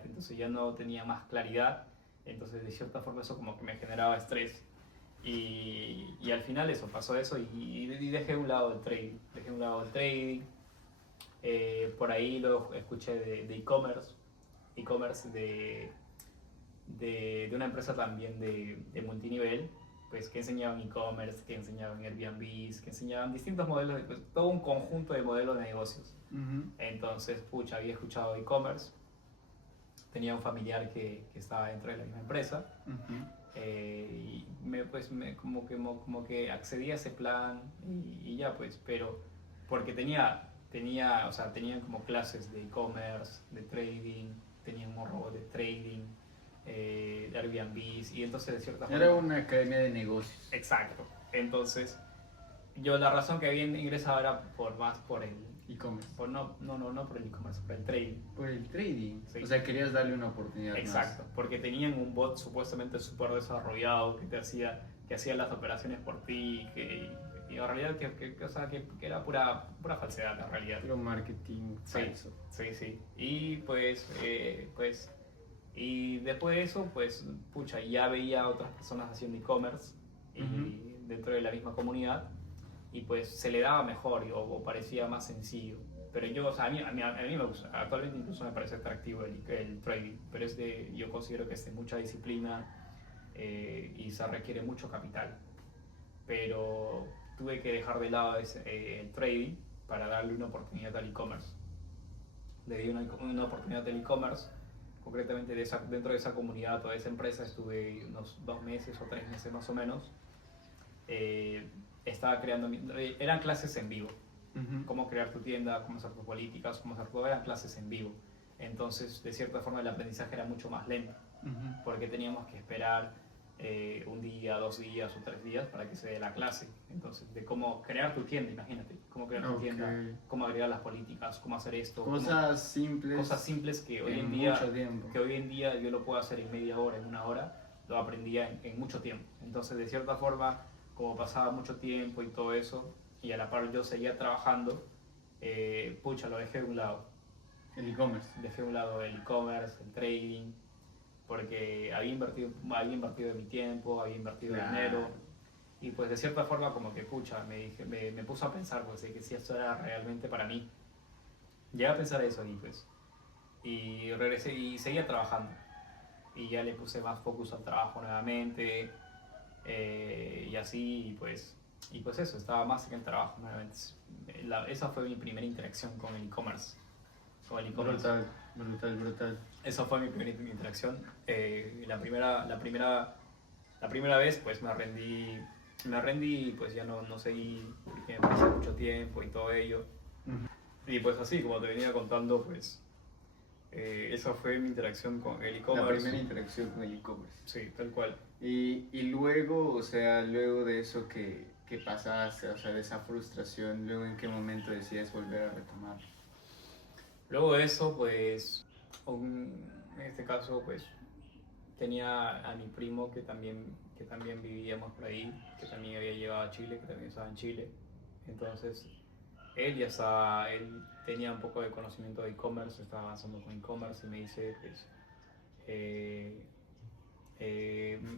entonces ya no tenía más claridad, entonces de cierta forma eso como que me generaba estrés. Y al final eso, pasó eso y dejé un lado el trading, dejé un lado el trading, por ahí lo escuché de e-commerce, e-commerce de una empresa también de multinivel, pues que enseñaban e-commerce, que enseñaban Airbnb, que enseñaban distintos modelos, pues, todo un conjunto de modelos de negocios. Ujú. Entonces, pucha, había escuchado e-commerce, tenía un familiar que estaba dentro de la misma empresa, Ujú. y como que accedí a ese plan y ya pues, pero porque o sea, tenían como clases de e-commerce, de trading, tenían un robot de trading, de Airbnb, y entonces de cierta Era forma, una academia de negocios. exacto, entonces yo la razón que había ingresado era más por el, E-commerce. no por el e-commerce, por el trading. Por el trading. Sí. O sea, querías darle una oportunidad Exacto, porque tenían un bot supuestamente súper desarrollado que hacía las operaciones por ti, y en realidad o sea, que era pura falsedad en realidad. más. Puro marketing Sí, falso. sí. Y y después de eso, pues, pucha, ya veía a otras personas haciendo e-commerce y dentro de la misma comunidad, y pues se le daba mejor o parecía más sencillo. Pero yo, o sea, a mí me gusta, actualmente incluso me parece atractivo el trading, pero yo considero que es de mucha disciplina, y se requiere mucho capital. Pero tuve que dejar de lado el trading para darle una oportunidad al e-commerce. Le di una oportunidad al e-commerce, concretamente dentro de esa comunidad o de esa empresa estuve unos 2 meses o 3 meses más o menos. eh, Estaba creando, eran clases en vivo, Ujú. cómo crear tu tienda, cómo hacer tus políticas, cómo hacer todo, eran clases en vivo. Entonces, de cierta forma, el aprendizaje era mucho más lento, Ujú. porque teníamos que esperar un día, 2 días o 3 días para que se dé la clase. Entonces, de cómo crear tu tienda, imagínate, cómo crear tu Ok. tienda, cómo agregar las políticas, cómo hacer esto. Cosas simples. Cosas simples que hoy en en día, mucho tiempo. yo lo puedo hacer en media hora, en una hora, lo aprendía en mucho tiempo. Entonces, de cierta forma, como pasaba mucho tiempo y todo eso, y a la par yo seguía trabajando, pucha, lo dejé de un lado. El e-commerce. Dejé de un lado el e-commerce, el trading, porque había invertido de mi tiempo, había invertido Claro. dinero, y pues de cierta forma como que, pucha, me puse a pensar pues, de que si esto era realmente para mí. Llegué a pensar eso y pues, y regresé y seguía trabajando. Y ya le puse más focus al trabajo nuevamente, y así, y pues eso, estaba más en el trabajo nuevamente. Esa fue mi primera interacción con el e-commerce. Brutal, brutal, brutal. Esa fue mi primera interacción. La primera vez pues me rendí y pues ya no seguí porque me pasé mucho tiempo y todo ello. Ujú. Y pues así, como te venía contando, pues esa fue mi interacción con el La e-commerce. primera interacción con el e-commerce. Sí, tal cual. Y luego, o sea, luego de eso que pasaste, o sea, de esa frustración, luego en qué momento decides volver a retomar. Luego de eso, pues, en este caso, pues, tenía a mi primo que también vivíamos por ahí, que también había llegado a Chile, que también estaba en Chile. Entonces, él ya estaba, él tenía un poco de conocimiento de e-commerce, estaba avanzando con e-commerce y me dice, pues, eh,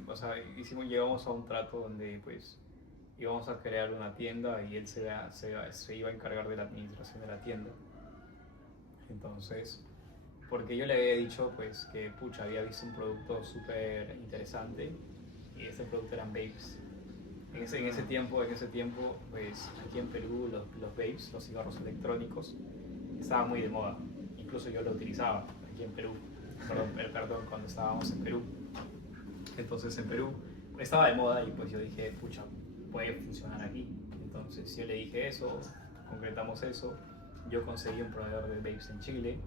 o sea, llegamos a un trato donde pues íbamos a crear una tienda y él se iba a encargar de la administración de la tienda. Entonces, porque yo le había dicho pues que pucha, había visto un producto súper interesante y este producto eran vapes. En ese tiempo, pues aquí en Perú los vapes, los cigarros electrónicos, estaban muy de moda. Incluso yo lo utilizaba aquí en Perú. Perdón, cuando estábamos en Perú. Entonces en Perú estaba de moda y pues yo dije, pucha, puede funcionar aquí. Entonces yo le dije eso, concretamos eso. Yo conseguí un proveedor de vapes en Chile.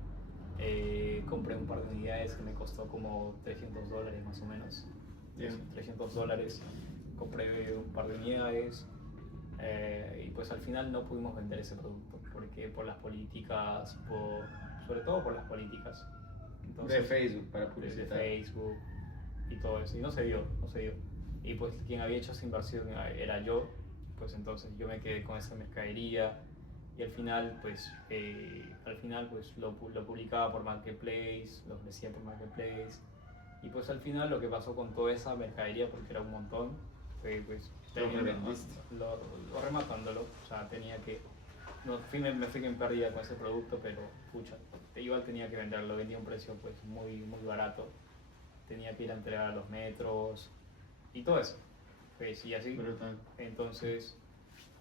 Compré un par de unidades que me costó como $300 más o menos. $300. Compré un par de unidades y pues al final no pudimos vender ese producto porque por las políticas, sobre todo por las políticas. Entonces, de Facebook para de publicitar. Facebook y todo eso. Y no se dio. Y pues quien había hecho esa inversión era yo. Pues entonces yo me quedé con esa mercadería y al final pues, lo publicaba por Marketplace, lo ofrecía por Marketplace. Y pues al final lo que pasó con toda esa mercadería, porque era un montón, fue pues lo rematándolo. O sea, tenía que... No, me fui en pérdida con ese producto, pero pucha, igual tenía que venderlo, vendía a un precio pues muy barato. Tenía que ir a entregar a los metros y todo eso. Pues, y así. Brutal. Entonces,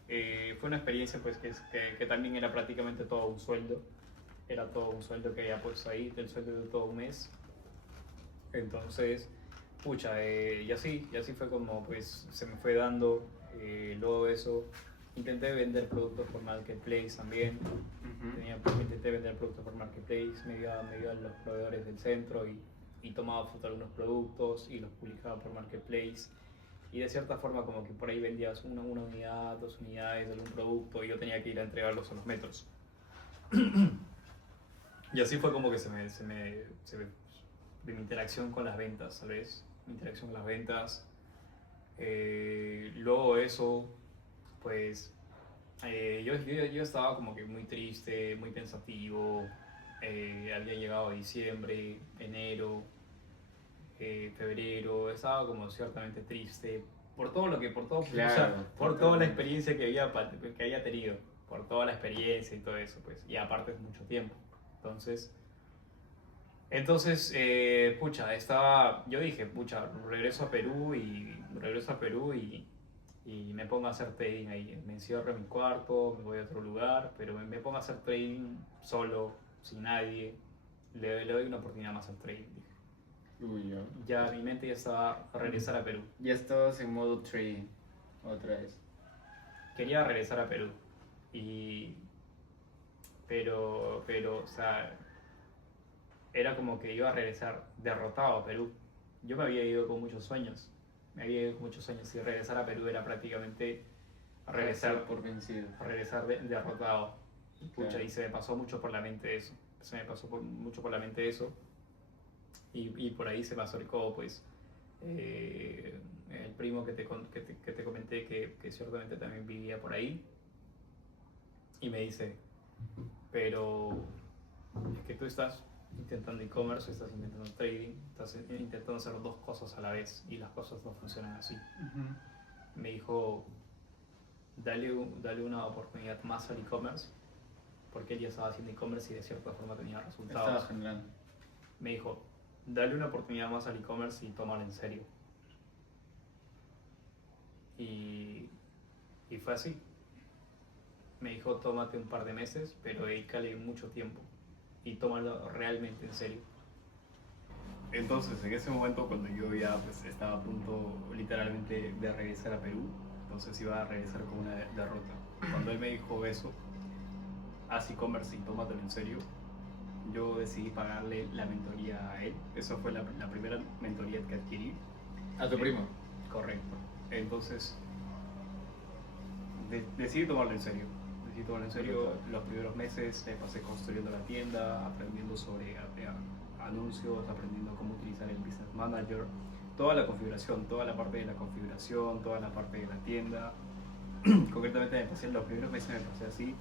fue una experiencia pues que también era prácticamente todo un sueldo. Era todo un sueldo que había puesto ahí, del sueldo de todo un mes. Entonces, pucha, y así fue como pues se me fue dando. Luego de eso, intenté vender productos por Marketplace también. Intenté vender productos por Marketplace, me iba a los proveedores del centro y tomaba fotos de algunos productos y los publicaba por Marketplace. Y de cierta forma como que por ahí vendías una unidad, 2 unidades de algún producto y yo tenía que ir a entregarlos a los metros. Y así fue como que de mi interacción con las ventas, ¿sabes? Mi interacción con las ventas. Luego de eso, pues yo estaba como que muy triste, muy pensativo. Había llegado diciembre, enero, febrero, estaba como ciertamente triste por todo lo que, por todo, claro, o sea, por toda la experiencia que había tenido, por toda la experiencia y todo eso, pues, y aparte es mucho tiempo. Entonces, yo dije, pucha, regreso a Perú y me pongo a hacer trading ahí. Me encierro en mi cuarto, me voy a otro lugar, pero me pongo a hacer trading solo, sin nadie. Le doy una oportunidad más al trading, dije. Uy, yo. Ya mi mente ya estaba a regresar a Perú. Ya estabas en modo trading otra vez. Quería regresar a Perú. Pero, o sea, era como que iba a regresar derrotado a Perú. Yo me había ido con muchos sueños. Y regresar a Perú era prácticamente regresar por vencido. Derrotado. Pucha, Claro. y se me pasó mucho por la mente eso. Mucho por la mente eso. Y por ahí se me acercó, pues, el primo que te comenté que ciertamente también vivía por ahí. Y me dice, pero es que tú estás intentando e-commerce, estás intentando trading, estás intentando hacer 2 cosas a la vez y las cosas no funcionan así. Me dijo, dale una oportunidad más al e-commerce, porque él ya estaba haciendo e-commerce y de cierta forma tenía resultados. Estaba generando. Me dijo, dale una oportunidad más al e-commerce y tómalo en serio. Y fue así. Me dijo, tómate un par de meses, pero dedícale mucho tiempo y tómalo realmente en serio. Entonces, en ese momento, cuando yo ya pues, estaba a punto literalmente de regresar a Perú, entonces iba a regresar con una derrota. Cuando él me dijo eso, haz e-commerce y tómatelo en serio, yo decidí pagarle la mentoría a él. Esa fue la primera mentoría que adquirí. ¿A tu primo? Correcto. Entonces, decidí tomarlo en serio. Los primeros meses me pasé construyendo la tienda, aprendiendo sobre anuncios, aprendiendo cómo utilizar el Business Manager, toda la configuración, toda la parte de la configuración, toda la parte de la tienda. Concretamente los primeros meses me pasé así.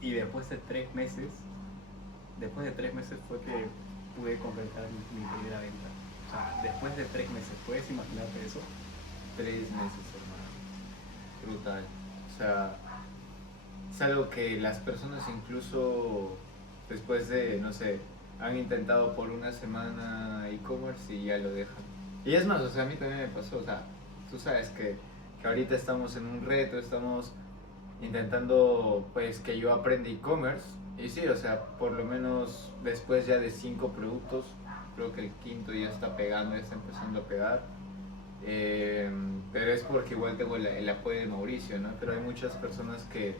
Y después de 3 meses fue que pude concretar mi primera venta. O sea, después de 3 meses, ¿puedes imaginarte eso? 3 meses, hermano. Brutal. O sea, es algo que las personas incluso después de, no sé, han intentado por una semana e-commerce y ya lo dejan. Y es más, o sea, a mí también me pasó, o sea, tú sabes que ahorita estamos en un reto, estamos intentando pues que yo aprenda e-commerce y sí, o sea, por lo menos después ya de 5 productos, creo que el quinto ya está pegando, ya está empezando a pegar. Pero es porque igual tengo el apoyo de Mauricio, ¿no? Pero hay muchas personas que,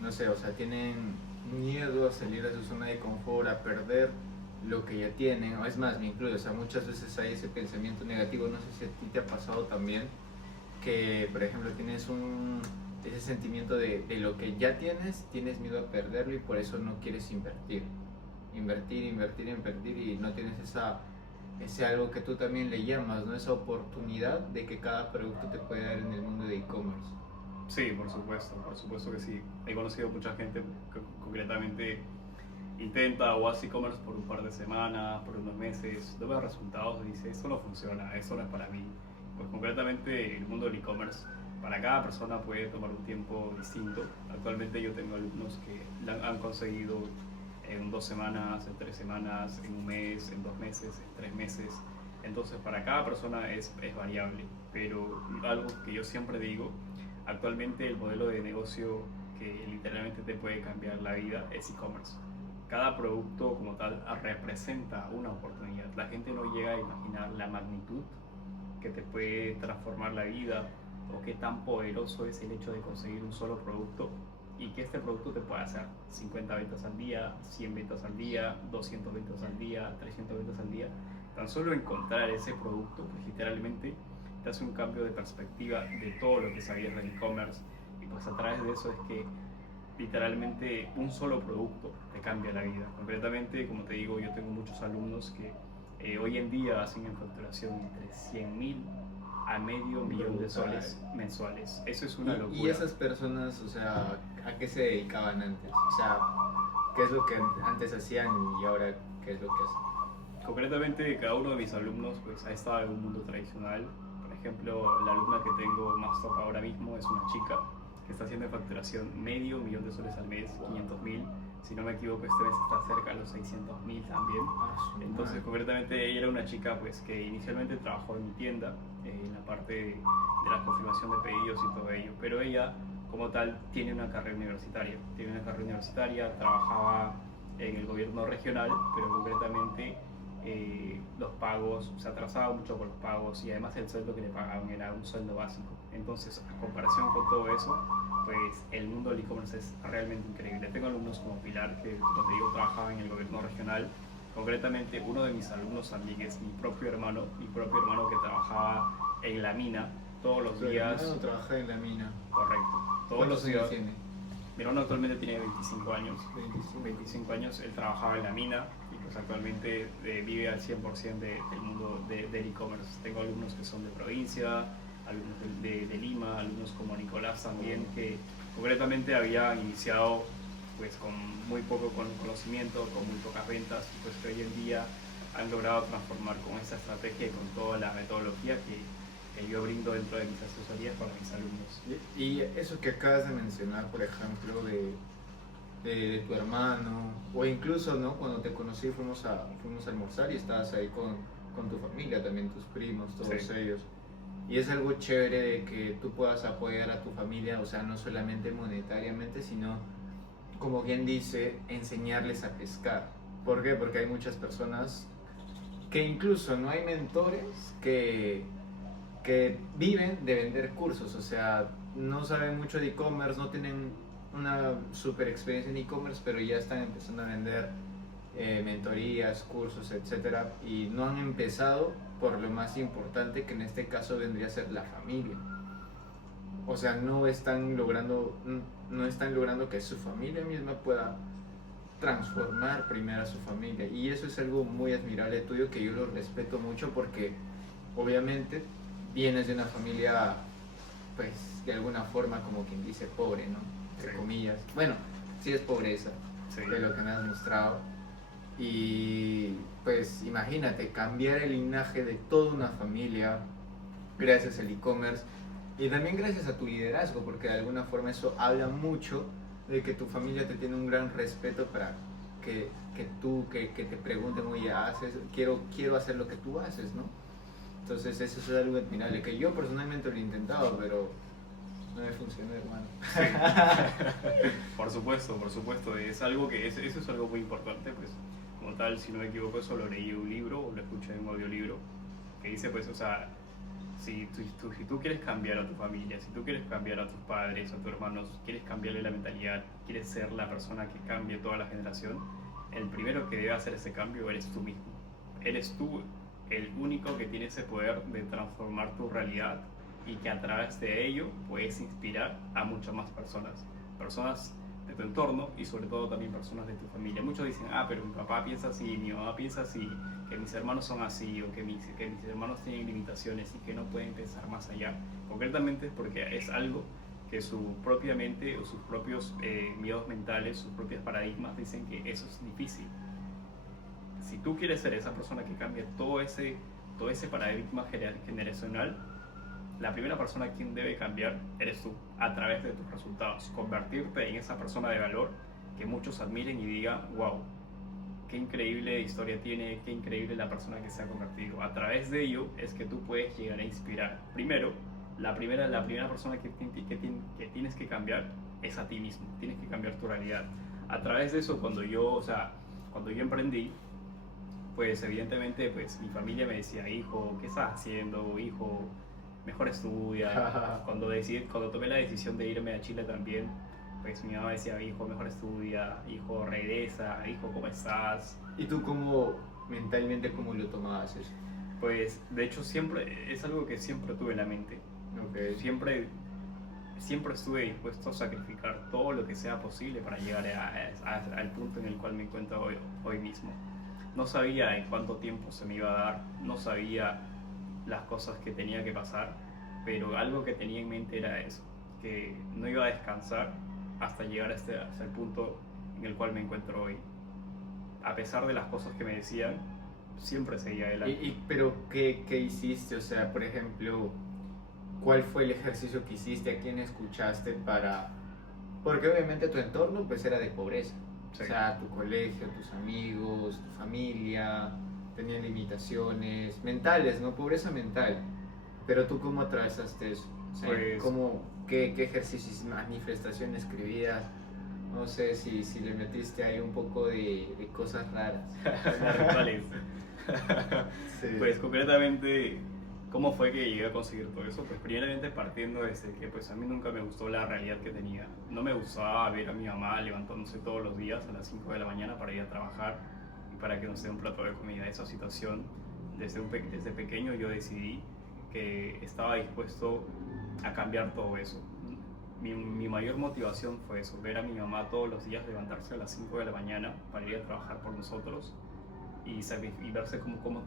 no sé, o sea, tienen miedo a salir de su zona de confort, a perder lo que ya tienen, o es más, me incluyo, o sea, muchas veces hay ese pensamiento negativo, no sé si a ti te ha pasado también, que por ejemplo tienes ese sentimiento de lo que ya tienes miedo a perderlo y por eso no quieres invertir y no tienes ese algo que tú también le llamas, ¿no? Esa oportunidad de que cada producto te puede dar en el mundo de e-commerce. Sí, por supuesto que sí. He conocido mucha gente que concretamente intenta o hace e-commerce por un par de semanas, por unos meses, no ve resultados y dice, esto no funciona, esto no es para mí. Pues concretamente el mundo del e-commerce, para cada persona puede tomar un tiempo distinto. Actualmente yo tengo alumnos que han conseguido en 2 semanas, en 3 semanas, en un mes, en 2 meses, en 3 meses. Entonces para cada persona es variable, pero algo que yo siempre digo, actualmente el modelo de negocio que literalmente te puede cambiar la vida es e-commerce. Cada producto como tal representa una oportunidad. La gente no llega a imaginar la magnitud que te puede transformar la vida o qué tan poderoso es el hecho de conseguir un solo producto y que este producto te pueda hacer 50 ventas al día, 100 ventas al día, 200 ventas al día, 300 ventas al día. Tan solo encontrar ese producto, pues literalmente te hace un cambio de perspectiva de todo lo que sabías del e-commerce y pues a través de eso es que literalmente un solo producto te cambia la vida. Concretamente, como te digo, yo tengo muchos alumnos que hoy en día hacen en facturación entre 100.000 a medio millón de soles mensuales. Eso es una locura. Y esas personas, o sea, ¿a qué se dedicaban antes? O sea, ¿qué es lo que antes hacían y ahora qué es lo que hacen? Concretamente, cada uno de mis alumnos pues, ha estado en un mundo tradicional. Por ejemplo, la alumna que tengo más top ahora mismo es una chica que está haciendo en facturación medio millón de soles al mes, 500.000. Si no me equivoco, este mes está cerca de los 600.000 también. Entonces, concretamente, ella era una chica pues, que inicialmente trabajó en mi tienda, en la parte de la confirmación de pedidos y todo ello. Pero ella, como tal, tiene una carrera universitaria. Trabajaba en el gobierno regional, pero concretamente los pagos, se atrasaba mucho con los pagos y además el sueldo que le pagaban era un sueldo básico. Entonces, a comparación con todo eso, pues el mundo del e-commerce es realmente increíble. Tengo alumnos como Pilar, que como te digo, trabajaba en el gobierno regional. Concretamente, uno de mis alumnos también es mi propio hermano que trabajaba en la mina todos los días. Mi hermano trabaja en la mina. Correcto. Todos los días. Tiene? Mi hermano actualmente tiene 25 años. 25 años, él trabajaba en la mina y pues actualmente vive al 100% del mundo del e-commerce. Tengo alumnos que son de provincia, alumnos de Lima, alumnos como Nicolás también, que concretamente habían iniciado pues con muy poco conocimiento, con muy pocas ventas, y pues que hoy en día han logrado transformar con esta estrategia y con toda la metodología que yo brindo dentro de mis asesorías para mis alumnos. Y eso que acabas de mencionar, por ejemplo, de tu hermano, o incluso, ¿no? Cuando te conocí fuimos a almorzar y estabas ahí con tu familia, también tus primos, todos Sí. ellos. Y es algo chévere de que tú puedas apoyar a tu familia, o sea, no solamente monetariamente, sino, como bien dice, enseñarles a pescar. ¿Por qué? Porque hay muchas personas que incluso no hay mentores que viven de vender cursos, o sea, no saben mucho de e-commerce, no tienen una super experiencia en e-commerce, pero ya están empezando a vender mentorías, cursos, etcétera, y no han empezado por lo más importante, que en este caso vendría a ser la familia. O sea, no están logrando que su familia misma pueda transformar primero a su familia, y eso es algo muy admirable tuyo, que yo lo respeto mucho, porque obviamente vienes de una familia, pues de alguna forma, como quien dice, pobre, ¿no? Entre comillas. Bueno, sí es pobreza, Sí. de lo que me has mostrado. Y pues imagínate, cambiar el linaje de toda una familia gracias al e-commerce y también gracias a tu liderazgo, porque de alguna forma eso habla mucho de que tu familia te tiene un gran respeto para que te pregunten, oye, quiero hacer lo que tú haces, ¿no? Entonces eso es algo admirable, que yo personalmente lo he intentado, pero no me funcionó, hermano. Por supuesto, es algo que eso es algo muy importante, pues como tal, si no me equivoco, eso lo leí en un libro o lo escuché en un audiolibro, que dice pues, o sea, si tú quieres cambiar a tu familia, si tú quieres cambiar a tus padres, a tus hermanos, quieres cambiarle la mentalidad, quieres ser la persona que cambie toda la generación, el primero que debe hacer ese cambio eres tú mismo. Eres tú el único que tiene ese poder de transformar tu realidad y que a través de ello puedes inspirar a muchas más personas. Personas de tu entorno y sobre todo también personas de tu familia. Muchos dicen, pero mi papá piensa así, mi mamá piensa así, que mis hermanos son así o que mis hermanos tienen limitaciones y que no pueden pensar más allá. Concretamente porque es algo que su propia mente o sus propios miedos mentales, sus propios paradigmas dicen que eso es difícil. Si tú quieres ser esa persona que cambia todo ese paradigma generacional, la primera persona a quien debe cambiar eres tú, a través de tus resultados. Convertirte en esa persona de valor que muchos admiren y digan, wow, qué increíble historia tiene, qué increíble la persona que se ha convertido. A través de ello es que tú puedes llegar a inspirar. Primero, la primera persona que tienes que cambiar es a ti mismo, tienes que cambiar tu realidad. A través de eso, cuando yo emprendí, pues evidentemente pues mi familia me decía, hijo, ¿qué estás haciendo? Hijo, mejor estudia. Cuando tomé la decisión de irme a Chile también, pues mi mamá decía, hijo, mejor estudia, hijo, regresa, hijo, ¿cómo estás? ¿Y tú mentalmente cómo lo tomabas eso? Pues de hecho siempre, es algo que siempre tuve en la mente. Okay. Siempre estuve dispuesto a sacrificar todo lo que sea posible para llegar al punto en el cual me encuentro hoy mismo. No sabía en cuánto tiempo se me iba a dar, no sabía las cosas que tenía que pasar, pero algo que tenía en mente era eso, que no iba a descansar hasta llegar hasta el punto en el cual me encuentro hoy. A pesar de las cosas que me decían, siempre seguía adelante. Pero ¿qué hiciste? O sea, por ejemplo, ¿cuál fue el ejercicio que hiciste? ¿A quién escuchaste para...? Porque obviamente tu entorno pues era de pobreza. Sí. O sea, tu colegio, tus amigos, tu familia tenían limitaciones mentales, ¿no? Pobreza mental. Pero tú, ¿cómo atravesaste eso? O sea, pues, ¿qué ejercicios, manifestaciones escribías? No sé si le metiste ahí un poco de cosas raras. Rituales. Sí. Pues concretamente, ¿cómo fue que llegué a conseguir todo eso? Pues primeramente partiendo desde que pues a mí nunca me gustó la realidad que tenía. No me gustaba ver a mi mamá levantándose todos los días a las 5 de la mañana para ir a trabajar y para que nos dé un plato de comida. Esa situación, desde pequeño yo decidí que estaba dispuesto a cambiar todo eso. Mi mayor motivación fue eso, ver a mi mamá todos los días levantarse a las 5 de la mañana para ir a trabajar por nosotros y verse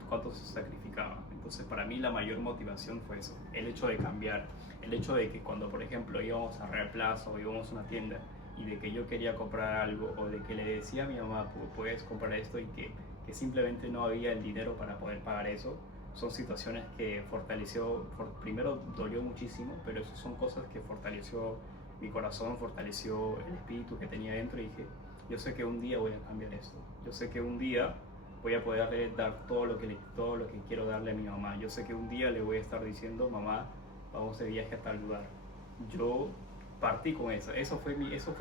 cuánto se sacrificaba. Entonces para mí la mayor motivación fue eso, el hecho de cambiar, el hecho de que cuando por ejemplo íbamos a Real Plaza o íbamos a una tienda y de que yo quería comprar algo o de que le decía a mi mamá, puedes comprar esto y que simplemente no había el dinero para poder pagar eso, son situaciones que primero dolió muchísimo, pero eso son cosas que fortaleció mi corazón, fortaleció el espíritu que tenía dentro y dije, yo sé que un día voy a cambiar esto, yo sé que un día voy a poder dar todo lo que quiero darle a mi mamá, yo sé que un día le voy a estar diciendo, mamá, vamos de viaje a tal lugar. Yo partí con eso fue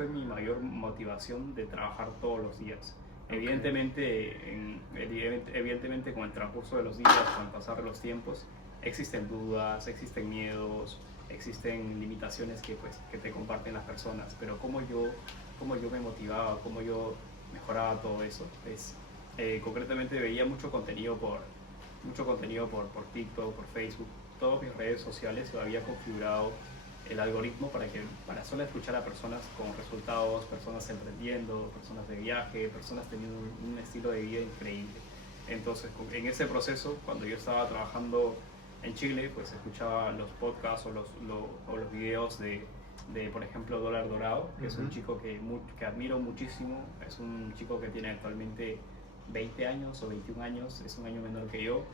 mi mayor motivación de trabajar todos los días. Okay. Evidentemente con el transcurso de los días, con el pasar de los tiempos, existen dudas, existen miedos, existen limitaciones que te comparten las personas, pero cómo yo me motivaba, cómo yo mejoraba todo eso. Concretamente veía mucho contenido por TikTok, por Facebook, todas mis redes sociales lo había configurado el algoritmo para solo escuchar a personas con resultados, personas emprendiendo, personas de viaje, personas teniendo un estilo de vida increíble. Entonces, en ese proceso, cuando yo estaba trabajando en Chile, pues escuchaba los podcasts o los videos de de, por ejemplo, Dólar Dorado, que es un Ujú. chico que admiro muchísimo. Es un chico que tiene actualmente 20 años o 21 años, es un año menor que yo.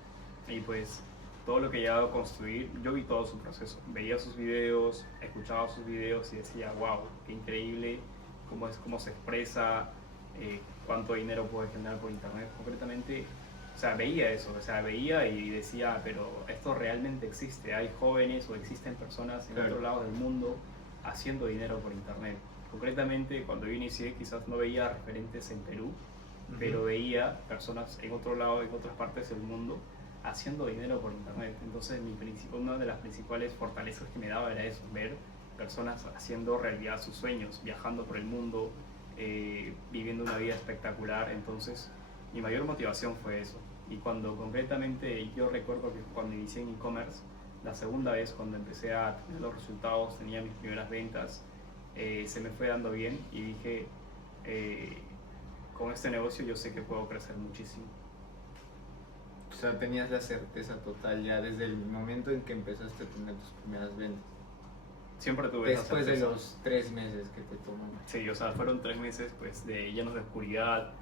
Y pues todo lo que ha llegado a construir, yo vi todo su proceso. Veía sus videos, escuchaba sus videos y decía, wow, qué increíble cómo se expresa, cuánto dinero puede generar por internet. Concretamente, o sea, veía eso, o sea, veía y decía, pero esto realmente existe. Hay jóvenes o existen personas en Claro. otro lado del mundo haciendo dinero por internet. Concretamente, cuando yo inicié, quizás no veía referentes en Perú, pero veía personas en otro lado, en otras partes del mundo, haciendo dinero por internet. Entonces, una de las principales fortalezas que me daba era eso, ver personas haciendo realidad sus sueños, viajando por el mundo, viviendo una vida espectacular. Entonces, mi mayor motivación fue eso. Y cuando concretamente yo recuerdo que cuando inicié en e-commerce, la segunda vez cuando empecé a tener los resultados, tenía mis primeras ventas, se me fue dando bien y dije, con este negocio yo sé que puedo crecer muchísimo. O sea, tenías la certeza total ya desde el momento en que empezaste a tener tus primeras ventas. Siempre tuve esa Después de certeza. los 3 meses que te tomó. Sí, o sea, fueron 3 meses pues llenos de oscuridad,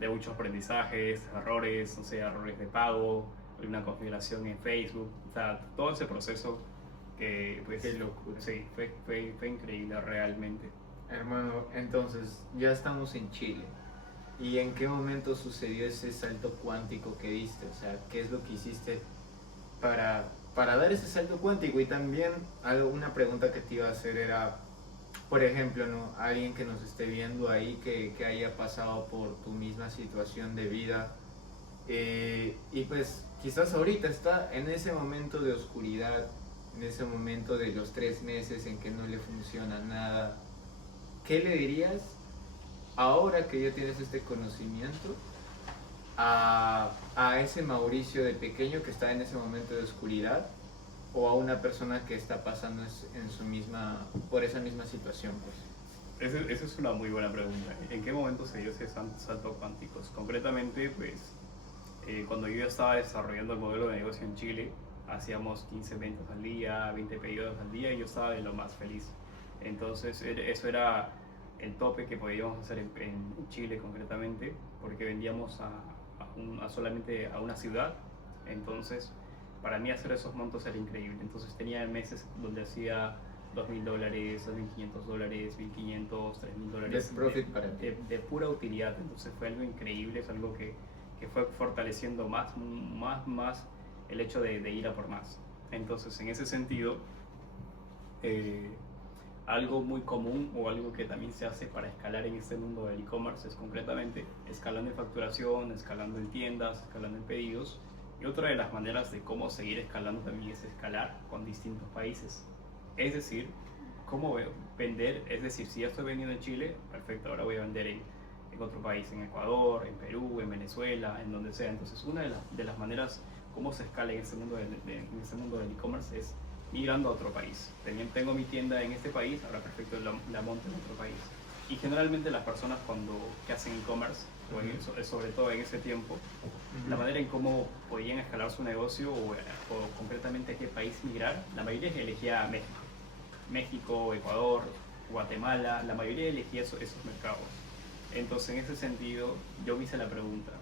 de muchos aprendizajes, errores, no sé, errores de pago, una configuración en Facebook, o sea, todo ese proceso que pues... Qué locura. Sí, fue increíble realmente. Hermano, entonces ya estamos en Chile. ¿Y en qué momento sucedió ese salto cuántico que diste? O sea, ¿qué es lo que hiciste para dar ese salto cuántico? Y también una pregunta que te iba a hacer era, por ejemplo, ¿no? Alguien que nos esté viendo ahí que haya pasado por tu misma situación de vida y pues quizás ahorita está en ese momento de oscuridad, en ese momento de los 3 meses en que no le funciona nada. ¿Qué le dirías ahora que ya tienes este conocimiento a ese Mauricio de pequeño que está en ese momento de oscuridad o a una persona que está pasando por esa misma situación? Pues? Esa es una muy buena pregunta. ¿En qué momento se dio ese salto cuántico? Concretamente, pues cuando yo estaba desarrollando el modelo de negocio en Chile, hacíamos 15 ventas al día, 20 pedidos al día y yo estaba de lo más feliz. Entonces eso era el tope que podíamos hacer en Chile concretamente, porque vendíamos solamente a una ciudad. Entonces para mí hacer esos montos era increíble. Entonces tenía meses donde hacía $2.000, $2.500, $1.500, $3.000 Best profit para ti. de pura utilidad. Entonces fue algo increíble, es algo que fue fortaleciendo más el hecho de ir a por más. Entonces en ese sentido, algo muy común o algo que también se hace para escalar en este mundo del e-commerce es concretamente escalando en facturación, escalando en tiendas, escalando en pedidos. Y otra de las maneras de cómo seguir escalando también es escalar con distintos países. Es decir, cómo vender, es decir, si ya estoy vendiendo en Chile, perfecto, ahora voy a vender en otro país, en Ecuador, en Perú, en Venezuela, en donde sea. Entonces, una de las maneras cómo se escala en este mundo del e-commerce es migrando a otro país. Tengo mi tienda en este país, ahora perfecto, la monto en otro país. Y generalmente las personas que hacen e-commerce, sobre todo en ese tiempo, la manera en cómo podían escalar su negocio o concretamente a qué país migrar, la mayoría elegía México, Ecuador, Guatemala, la mayoría elegía esos mercados. Entonces, en ese sentido, yo me hice la pregunta,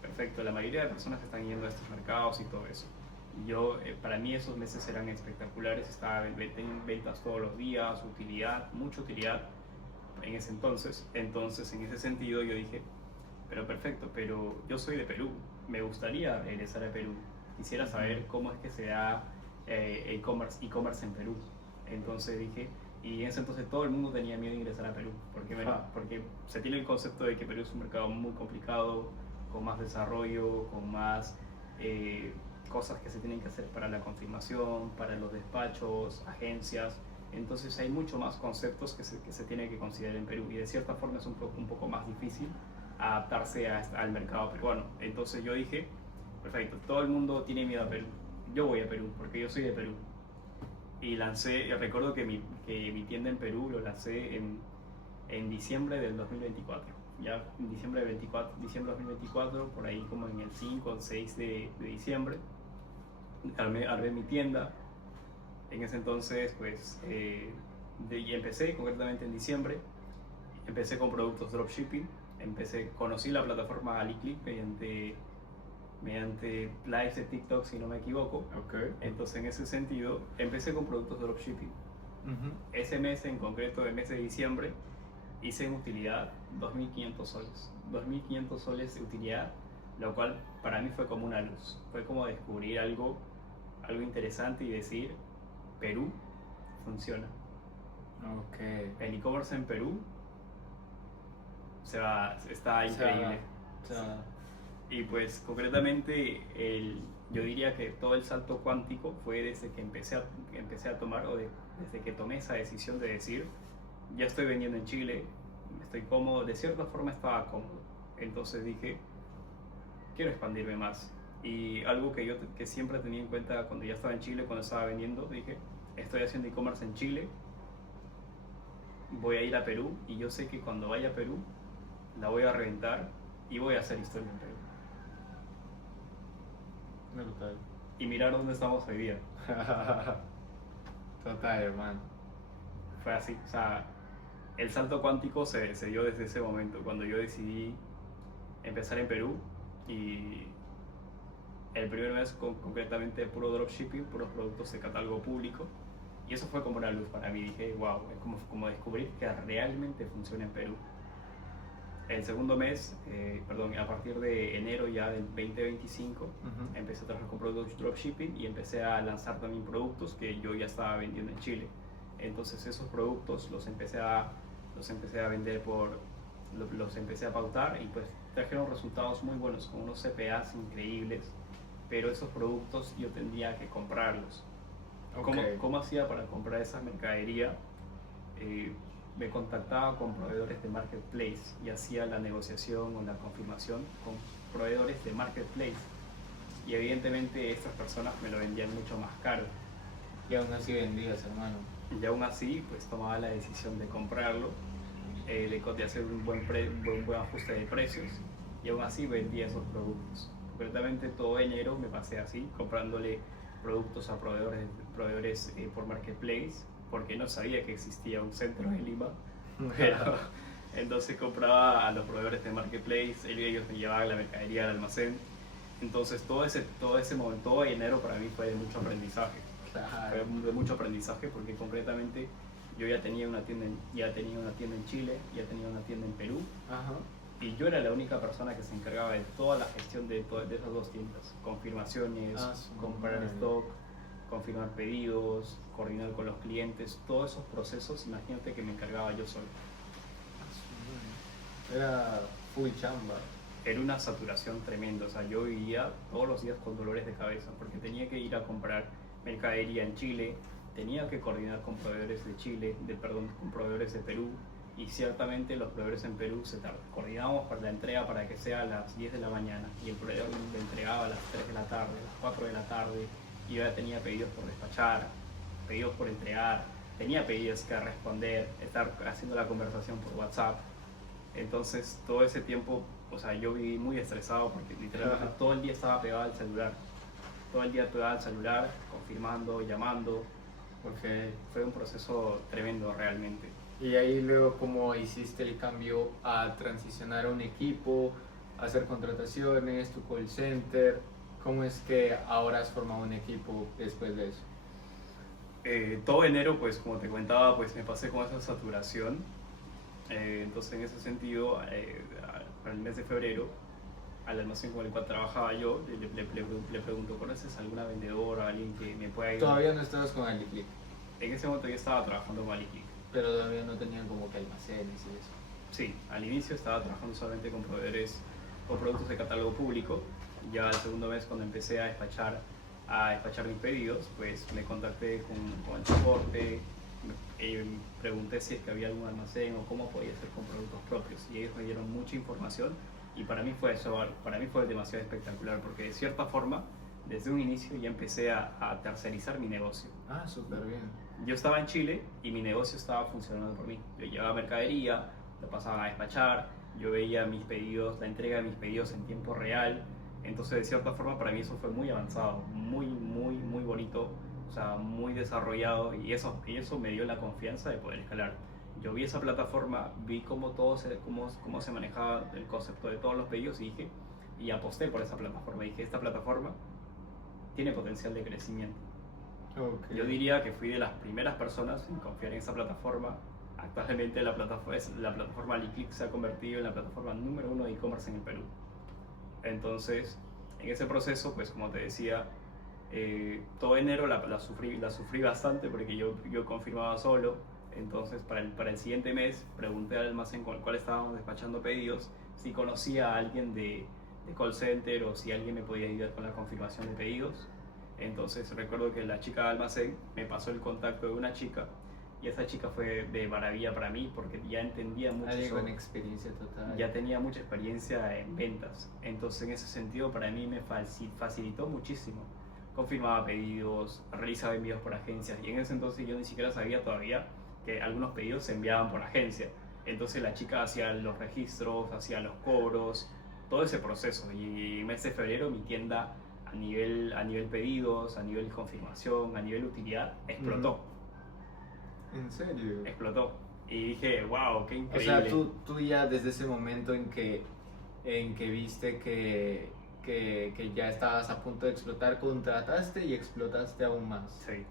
perfecto, la mayoría de personas están yendo a estos mercados y todo eso. Y para mí esos meses eran espectaculares, estaba en ventas todos los días, utilidad, mucha utilidad en ese entonces. Entonces, en ese sentido, yo dije, pero perfecto, pero yo soy de Perú, me gustaría regresar a Perú, quisiera saber cómo es que se da e-commerce en Perú. Entonces dije, y en ese entonces todo el mundo tenía miedo de ingresar a Perú, porque se tiene el concepto de que Perú es un mercado muy complicado, con más desarrollo, con más cosas que se tienen que hacer para la confirmación, para los despachos, agencias. Entonces hay mucho más conceptos que se tienen que considerar en Perú y de cierta forma es un poco más difícil adaptarse al mercado peruano. Entonces yo dije, perfecto, todo el mundo tiene miedo a Perú, yo voy a Perú porque yo soy de Perú. Y recuerdo que mi tienda en Perú lo lancé en diciembre del 2024. Ya en diciembre de 2024, por ahí como en el 5 o 6 de diciembre, armé mi tienda. En ese entonces, pues, Y empecé concretamente en diciembre. Empecé con productos dropshipping. Conocí la plataforma AliClick mediante lives de TikTok, si no me equivoco. Ok. Entonces, en ese sentido, empecé con productos dropshipping. Ese mes en concreto, el mes de diciembre, hice en utilidad 2.500 soles. 2.500 soles de utilidad, lo cual para mí fue como una luz. Fue como descubrir algo interesante y decir, Perú funciona. Ok. El e-commerce en Perú está increíble. O sea, Y pues concretamente yo diría que todo el salto cuántico fue desde que empecé a tomar desde que tomé esa decisión de decir, ya estoy vendiendo en Chile, estoy cómodo, de cierta forma estaba cómodo. Entonces dije, quiero expandirme más. Y algo que siempre tenía en cuenta cuando ya estaba en Chile, cuando estaba vendiendo, dije, estoy haciendo e-commerce en Chile, voy a ir a Perú y yo sé que cuando vaya a Perú la voy a reventar y voy a hacer historia en Perú. brutal. Y mirar dónde estamos hoy día. Total, hermano. Fue así, o sea, el salto cuántico se dio desde ese momento, cuando yo decidí empezar en Perú y el primer mes concretamente puro dropshipping, puros productos de catálogo público, y eso fue como una luz para mí. Dije, wow, es como descubrir que realmente funciona en Perú. El segundo mes, a partir de enero ya del 2025, empecé a trabajar con productos dropshipping y empecé a lanzar también productos que yo ya estaba vendiendo en Chile. Entonces esos productos los empecé a vender los empecé a pautar y pues trajeron resultados muy buenos con unos CPAs increíbles, pero esos productos yo tendría que comprarlos. Okay. ¿Cómo hacía para comprar esa mercadería? Me contactaba con proveedores de marketplace y hacía la negociación o la confirmación con proveedores de marketplace, y evidentemente estas personas me lo vendían mucho más caro. Y aún así vendías, hermano. Y aún así pues tomaba la decisión de comprarlo, de hacer un buen ajuste de precios, y aún así vendía esos productos. Concretamente todo enero me pasé así, comprándole productos a proveedores por marketplace, porque no sabía que existía un centro en Lima. Pero entonces compraba a los proveedores de marketplace, ellos me llevaban la mercadería al almacén. Entonces todo ese momento, todo enero para mí fue de mucho aprendizaje. Claro. Fue de mucho aprendizaje porque concretamente yo ya tenía una tienda en Chile, ya tenía una tienda en Perú. Ajá. Y yo era la única persona que se encargaba de toda la gestión de esas dos tiendas. Confirmaciones, comprar stock, confirmar pedidos, coordinar con los clientes, todos esos procesos, imagínate que me encargaba yo solo. Era full chamba. Era una saturación tremenda, o sea, yo vivía todos los días con dolores de cabeza porque tenía que ir a comprar mercadería en Chile, tenía que coordinar con proveedores de Chile, con proveedores de Perú, y ciertamente los proveedores en Perú coordinábamos para la entrega para que sea a las 10 de la mañana y el proveedor me entregaba a las 3 de la tarde, a las 4 de la tarde, y yo ya tenía pedidos por despachar, pedidos por entregar, tenía pedidos que responder, estar haciendo la conversación por WhatsApp. Entonces todo ese tiempo, o sea, yo viví muy estresado porque literalmente todo el día estaba pegado al celular. Todo el día pegado al celular, confirmando, llamando. Okay. Fue un proceso tremendo realmente. Y ahí luego, ¿cómo hiciste el cambio a transicionar a un equipo, a hacer contrataciones, tu call center? ¿Cómo es que ahora has formado un equipo después de eso? Todo enero, pues como te comentaba, pues me pasé con esa saturación. Entonces en ese sentido, para el mes de febrero, al almacén con el cual trabajaba yo, le pregunto, ¿conoces alguna vendedora, alguien que me pueda ayudar? Todavía no estabas con AliClick, En ese momento yo estaba trabajando con AliClick. pero todavía no tenían como que almacenes y eso. Sí, al inicio estaba trabajando solamente con proveedores o productos de catálogo público. Ya al segundo mes, cuando empecé a despachar mis pedidos, pues me contacté con el soporte, pregunté si es que había algún almacén o cómo podía hacer con productos propios, y ellos me dieron mucha información, y para mí fue demasiado espectacular porque de cierta forma desde un inicio ya empecé a tercerizar mi negocio. Ah, súper bien. Yo estaba en Chile y mi negocio estaba funcionando por mí. Yo llevaba mercadería, la pasaba a despachar, yo veía mis pedidos, la entrega de mis pedidos en tiempo real. Entonces, de cierta forma, para mí eso fue muy avanzado, muy bonito o sea, muy desarrollado y eso me dio la confianza de poder escalar. Yo vi esa plataforma, vi cómo se manejaba el concepto de todos los pedidos y aposté por esa plataforma. Dije, esta plataforma tiene potencial de crecimiento. Okay. Yo diría que fui de las primeras personas en confiar en esa plataforma. Actualmente la plataforma AliClick se ha convertido en la plataforma número 1 de e-commerce en el Perú. Entonces, en ese proceso, pues como te decía, todo enero la sufrí bastante porque yo confirmaba solo. Entonces, para el siguiente mes, pregunté al almacén con el cual estábamos despachando pedidos si conocía a alguien de call center o si alguien me podía ayudar con la confirmación de pedidos. Entonces, recuerdo que la chica de almacén me pasó el contacto de una chica y esa chica fue de maravilla para mí porque ya entendía mucho Alguien con experiencia total. ya tenía mucha experiencia en ventas. Entonces, en ese sentido, para mí me facilitó muchísimo. Confirmaba pedidos, realizaba envíos por agencias y en ese entonces yo ni siquiera sabía todavía que algunos pedidos se enviaban por agencia. Entonces la chica hacía los registros, hacía los cobros, todo ese proceso. Y en mes de febrero mi tienda a nivel pedidos, a nivel confirmación, a nivel utilidad, explotó. ¿En serio? Explotó. Y dije, wow, qué O increíble. sea, tú ya desde ese momento en que viste que ya estabas a punto de explotar, contrataste y explotaste aún más. Sí,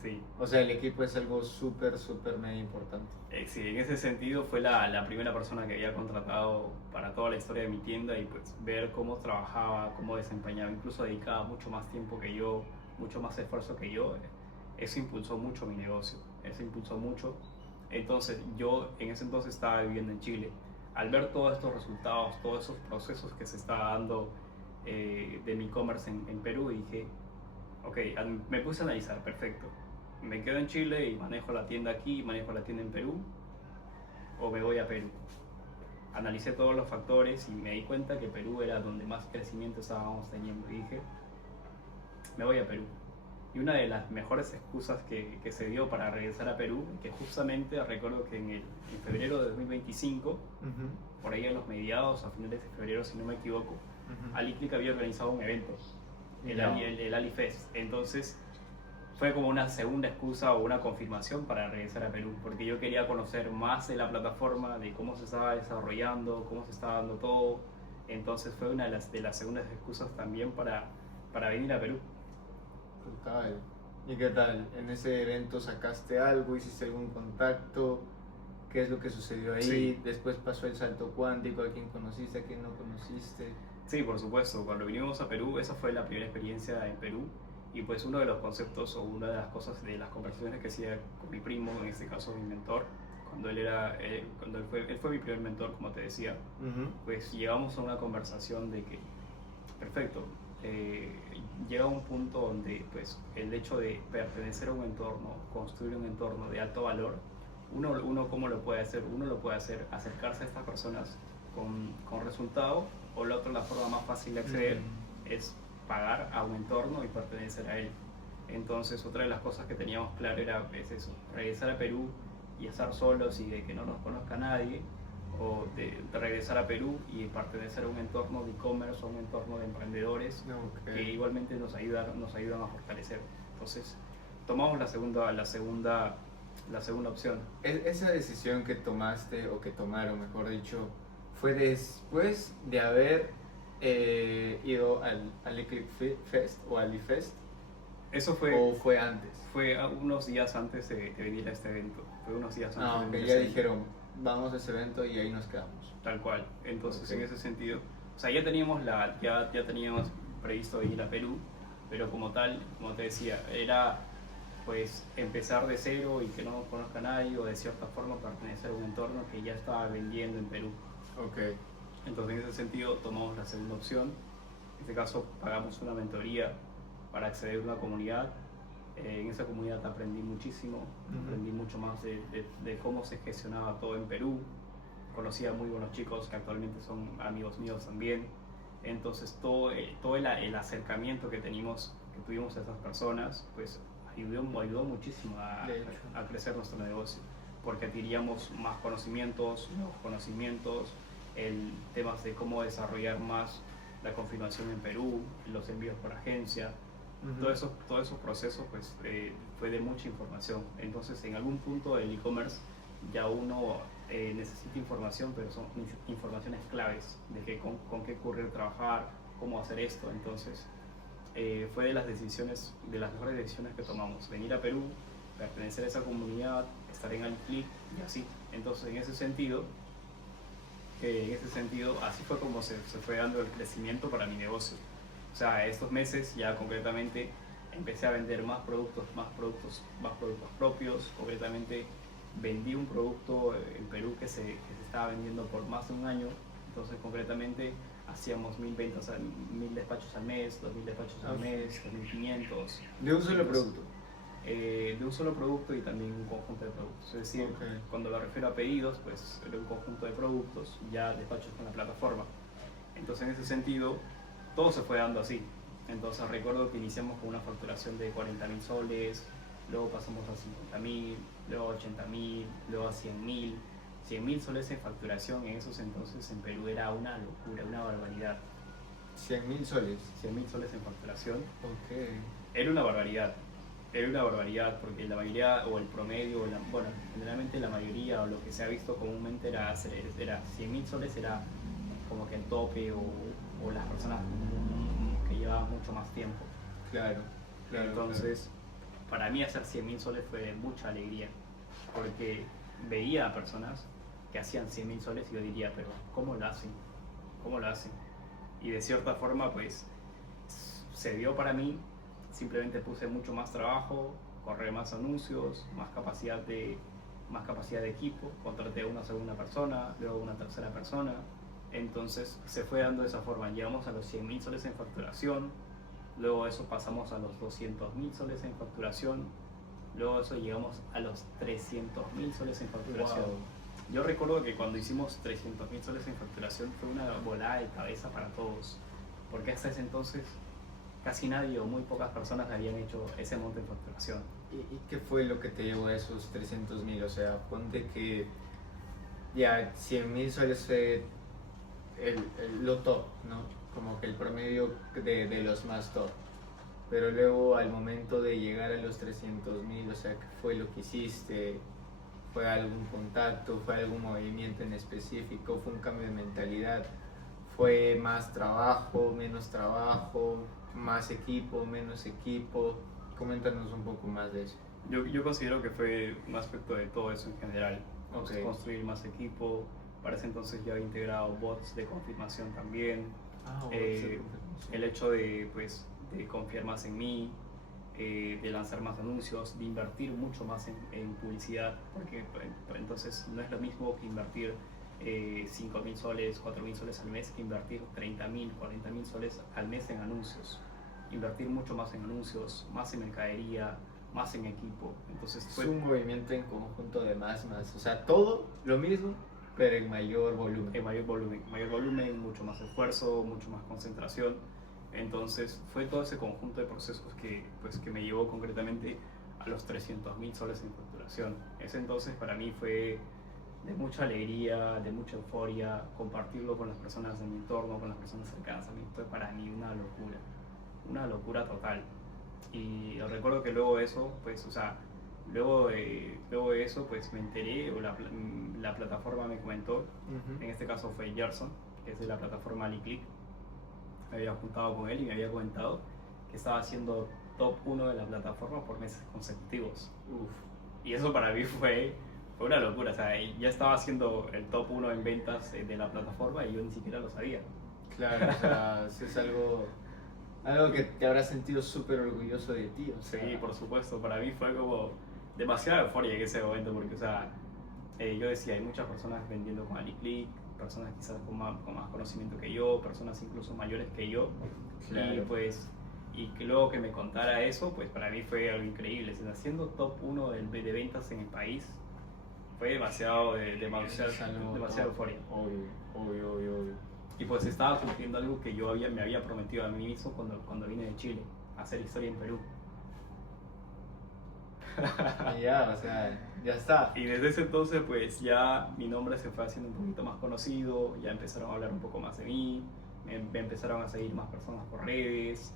sí. O sea, el equipo es algo súper mega importante. Sí, en ese sentido fue la primera persona que había contratado para toda la historia de mi tienda y pues ver cómo trabajaba, cómo desempeñaba, incluso dedicaba mucho más tiempo que yo, mucho más esfuerzo que yo. Eso impulsó mucho mi negocio, eso impulsó mucho. Entonces yo en ese entonces estaba viviendo en Chile. Al ver todos estos resultados, todos esos procesos que se estaba dando de mi e-commerce en Perú, dije, ok, me puse a analizar, perfecto. Me quedo en Chile y manejo la tienda aquí, manejo la tienda en Perú, o me voy a Perú. Analicé todos los factores y me di cuenta que Perú era donde más crecimiento estábamos teniendo. Y dije, me voy a Perú. Y una de las mejores excusas que se dio para regresar a Perú, que justamente recuerdo que en febrero de 2025, por ahí a los mediados, a finales de febrero si no me equivoco, AliClick había organizado un evento, el AliFest. Entonces fue como una segunda excusa o una confirmación para regresar a Perú, porque yo quería conocer más de la plataforma, de cómo se estaba desarrollando, cómo se estaba dando todo. Entonces fue una de las segundas excusas también para venir a Perú. Total. ¿Y qué tal? ¿En ese evento sacaste algo? ¿Hiciste algún contacto? ¿Qué es lo que sucedió ahí? Sí. Después pasó el salto cuántico. ¿A quién conociste? ¿A quién no conociste? Sí, por supuesto. Cuando vinimos a Perú, esa fue la primera experiencia en Perú. Y pues uno de los conceptos o una de las cosas de las conversaciones que hacía con mi primo, en este caso mi mentor, cuando él fue mi primer mentor, como te decía, pues llegamos a una conversación de que, perfecto, llega un punto donde pues el hecho de pertenecer a un entorno, construir un entorno de alto valor, uno ¿cómo lo puede hacer? Uno lo puede hacer acercarse a estas personas con resultado, o la forma más fácil de acceder es pagar a un entorno y pertenecer a él. Entonces otra de las cosas que teníamos claro era eso, regresar a Perú y estar solos y de que no nos conozca nadie, o de regresar a Perú y pertenecer a un entorno de e-commerce o un entorno de emprendedores que igualmente nos ayudan a fortalecer. Entonces tomamos la segunda opción. Esa decisión que tomaste, o que tomaron, mejor dicho, fue después de haber ido al AliClick Fest o AliFest. Eso fue. ¿O fue antes? Fue unos días antes de venir a este evento. Fue unos días antes. Aunque ya dijeron, vamos a ese evento y ahí nos quedamos. Tal cual. Entonces, en ese sentido, o sea, ya teníamos previsto ir a Perú, pero como tal, como te decía, era pues empezar de cero y que no nos conozca nadie, o de cierta forma pertenecer a un entorno que ya estaba vendiendo en Perú. Entonces, en ese sentido, tomamos la segunda opción. En este caso, pagamos una mentoría para acceder a una comunidad. En esa comunidad aprendí muchísimo, aprendí mucho más de cómo se gestionaba todo en Perú. Conocí a muy buenos chicos que actualmente son amigos míos también. Entonces todo el acercamiento que tuvimos a esas personas, pues ayudó muchísimo a crecer nuestro negocio, porque adquiríamos más conocimientos, nuevos conocimientos, temas de cómo desarrollar más la confirmación en Perú, los envíos por agencia. Ujú. Todos esos procesos pues, fue de mucha información. Entonces, en algún punto del e-commerce ya uno necesita información, pero son informaciones claves de con qué ocurrir trabajar, cómo hacer esto. Entonces, fue de las decisiones, de las mejores decisiones que tomamos. Venir a Perú, pertenecer a esa comunidad, estar en Aliclick y así. Entonces, en ese sentido, así fue como se fue dando el crecimiento para mi negocio. O sea, estos meses ya concretamente empecé a vender más productos propios. Concretamente vendí un producto en Perú que se estaba vendiendo por más de un año. Entonces concretamente hacíamos 1000 ventas, 1000 despachos al mes, 2000 despachos al mes, 2500. De un solo producto. De un solo producto y también un conjunto de productos. Es decir, Okay. cuando me refiero a pedidos, pues de un conjunto de productos, ya despachos con la plataforma. Entonces, en ese sentido, todo se fue dando así. Entonces, recuerdo que iniciamos con una facturación de 40.000 soles, luego pasamos a 50.000, luego a 80.000, luego a 100.000. 100.000 soles en facturación en esos entonces en Perú era una locura, una barbaridad. 100.000 soles. 100.000 soles en facturación Ok. era una barbaridad. Era una barbaridad porque la mayoría o el promedio, bueno, generalmente la mayoría o lo que se ha visto comúnmente era 100.000 soles, era como que el tope o las personas que llevaban mucho más tiempo. Claro, claro. Entonces, para mí hacer 100.000 soles fue de mucha alegría porque veía a personas que hacían 100.000 soles y yo diría, pero ¿cómo lo hacen? ¿Cómo lo hacen? Y de cierta forma, pues, se dio para mí. Simplemente puse mucho más trabajo, corré más anuncios, más capacidad de equipo, contraté a una segunda persona, luego una tercera persona. Entonces se fue dando de esa forma. Llegamos a los 100.000 soles en facturación, luego eso pasamos a los 200.000 soles en facturación, luego eso llegamos a los 300.000 soles en facturación. Wow. Yo recuerdo que cuando hicimos 300.000 soles en facturación fue una volada de cabeza para todos, porque hasta ese entonces casi nadie o muy pocas personas habían hecho ese monte en facturación. ¿Y qué fue lo que te llevó a esos 300.000? O sea, ponte que ya 100.000 soles fue lo top, ¿no? Como que el promedio de los más top. Pero luego al momento de llegar a los 300.000, o sea, ¿qué fue lo que hiciste? ¿Fue algún contacto? ¿Fue algún movimiento en específico? ¿Fue un cambio de mentalidad? ¿Fue más trabajo, menos trabajo, más equipo, menos equipo? Coméntanos un poco más de eso. Yo considero que fue un aspecto de todo eso en general. Ok. Construir más equipo. Para ese entonces ya había integrado bots de confirmación también. Ah, El hecho de, pues, de confiar más en mí, de lanzar más anuncios, de invertir mucho más en publicidad, porque entonces no es lo mismo que invertir 5.000 soles, 4.000 soles al mes que invertir 30.000, 40.000 soles al mes en anuncios. Invertir mucho más en anuncios, más en mercadería, más en equipo. Entonces fue un movimiento en conjunto de más, o sea, todo lo mismo, pero en mayor volumen. En mayor volumen, mucho más esfuerzo, mucho más concentración. Entonces fue todo ese conjunto de procesos que me llevó concretamente a los 300.000 soles en facturación. Ese entonces para mí fue de mucha alegría, de mucha euforia, compartirlo con las personas de mi entorno, con las personas cercanas a mí, fue para mí una locura total. Y recuerdo que luego de eso, pues, o sea, luego de eso, pues me enteré, o la plataforma me comentó, en este caso fue Gerson, que es de la plataforma Aliclick. Me había juntado con él y me había comentado que estaba haciendo top 1 de la plataforma por meses consecutivos. Uf. Y eso para mí fue una locura, o sea, ya estaba haciendo el top 1 en ventas de la plataforma y yo ni siquiera lo sabía. Claro, o sea, es algo que te habrás sentido súper orgulloso de ti. O sea. Sí, por supuesto, para mí fue como demasiada euforia en ese momento, porque, o sea, yo decía, hay muchas personas vendiendo con Aliclick, personas quizás con más conocimiento que yo, personas incluso mayores que yo, claro. Y pues, y que luego que me contara eso, pues para mí fue algo increíble. Siendo top 1 de ventas en el país, fue demasiada euforia. Obvio. Y pues estaba cumpliendo algo que me había prometido a mí mismo cuando vine de Chile, hacer historia en Perú. Y ya, o sea, ya está. Y desde ese entonces, pues ya mi nombre se fue haciendo un poquito más conocido, ya empezaron a hablar un poco más de mí, me empezaron a seguir más personas por redes,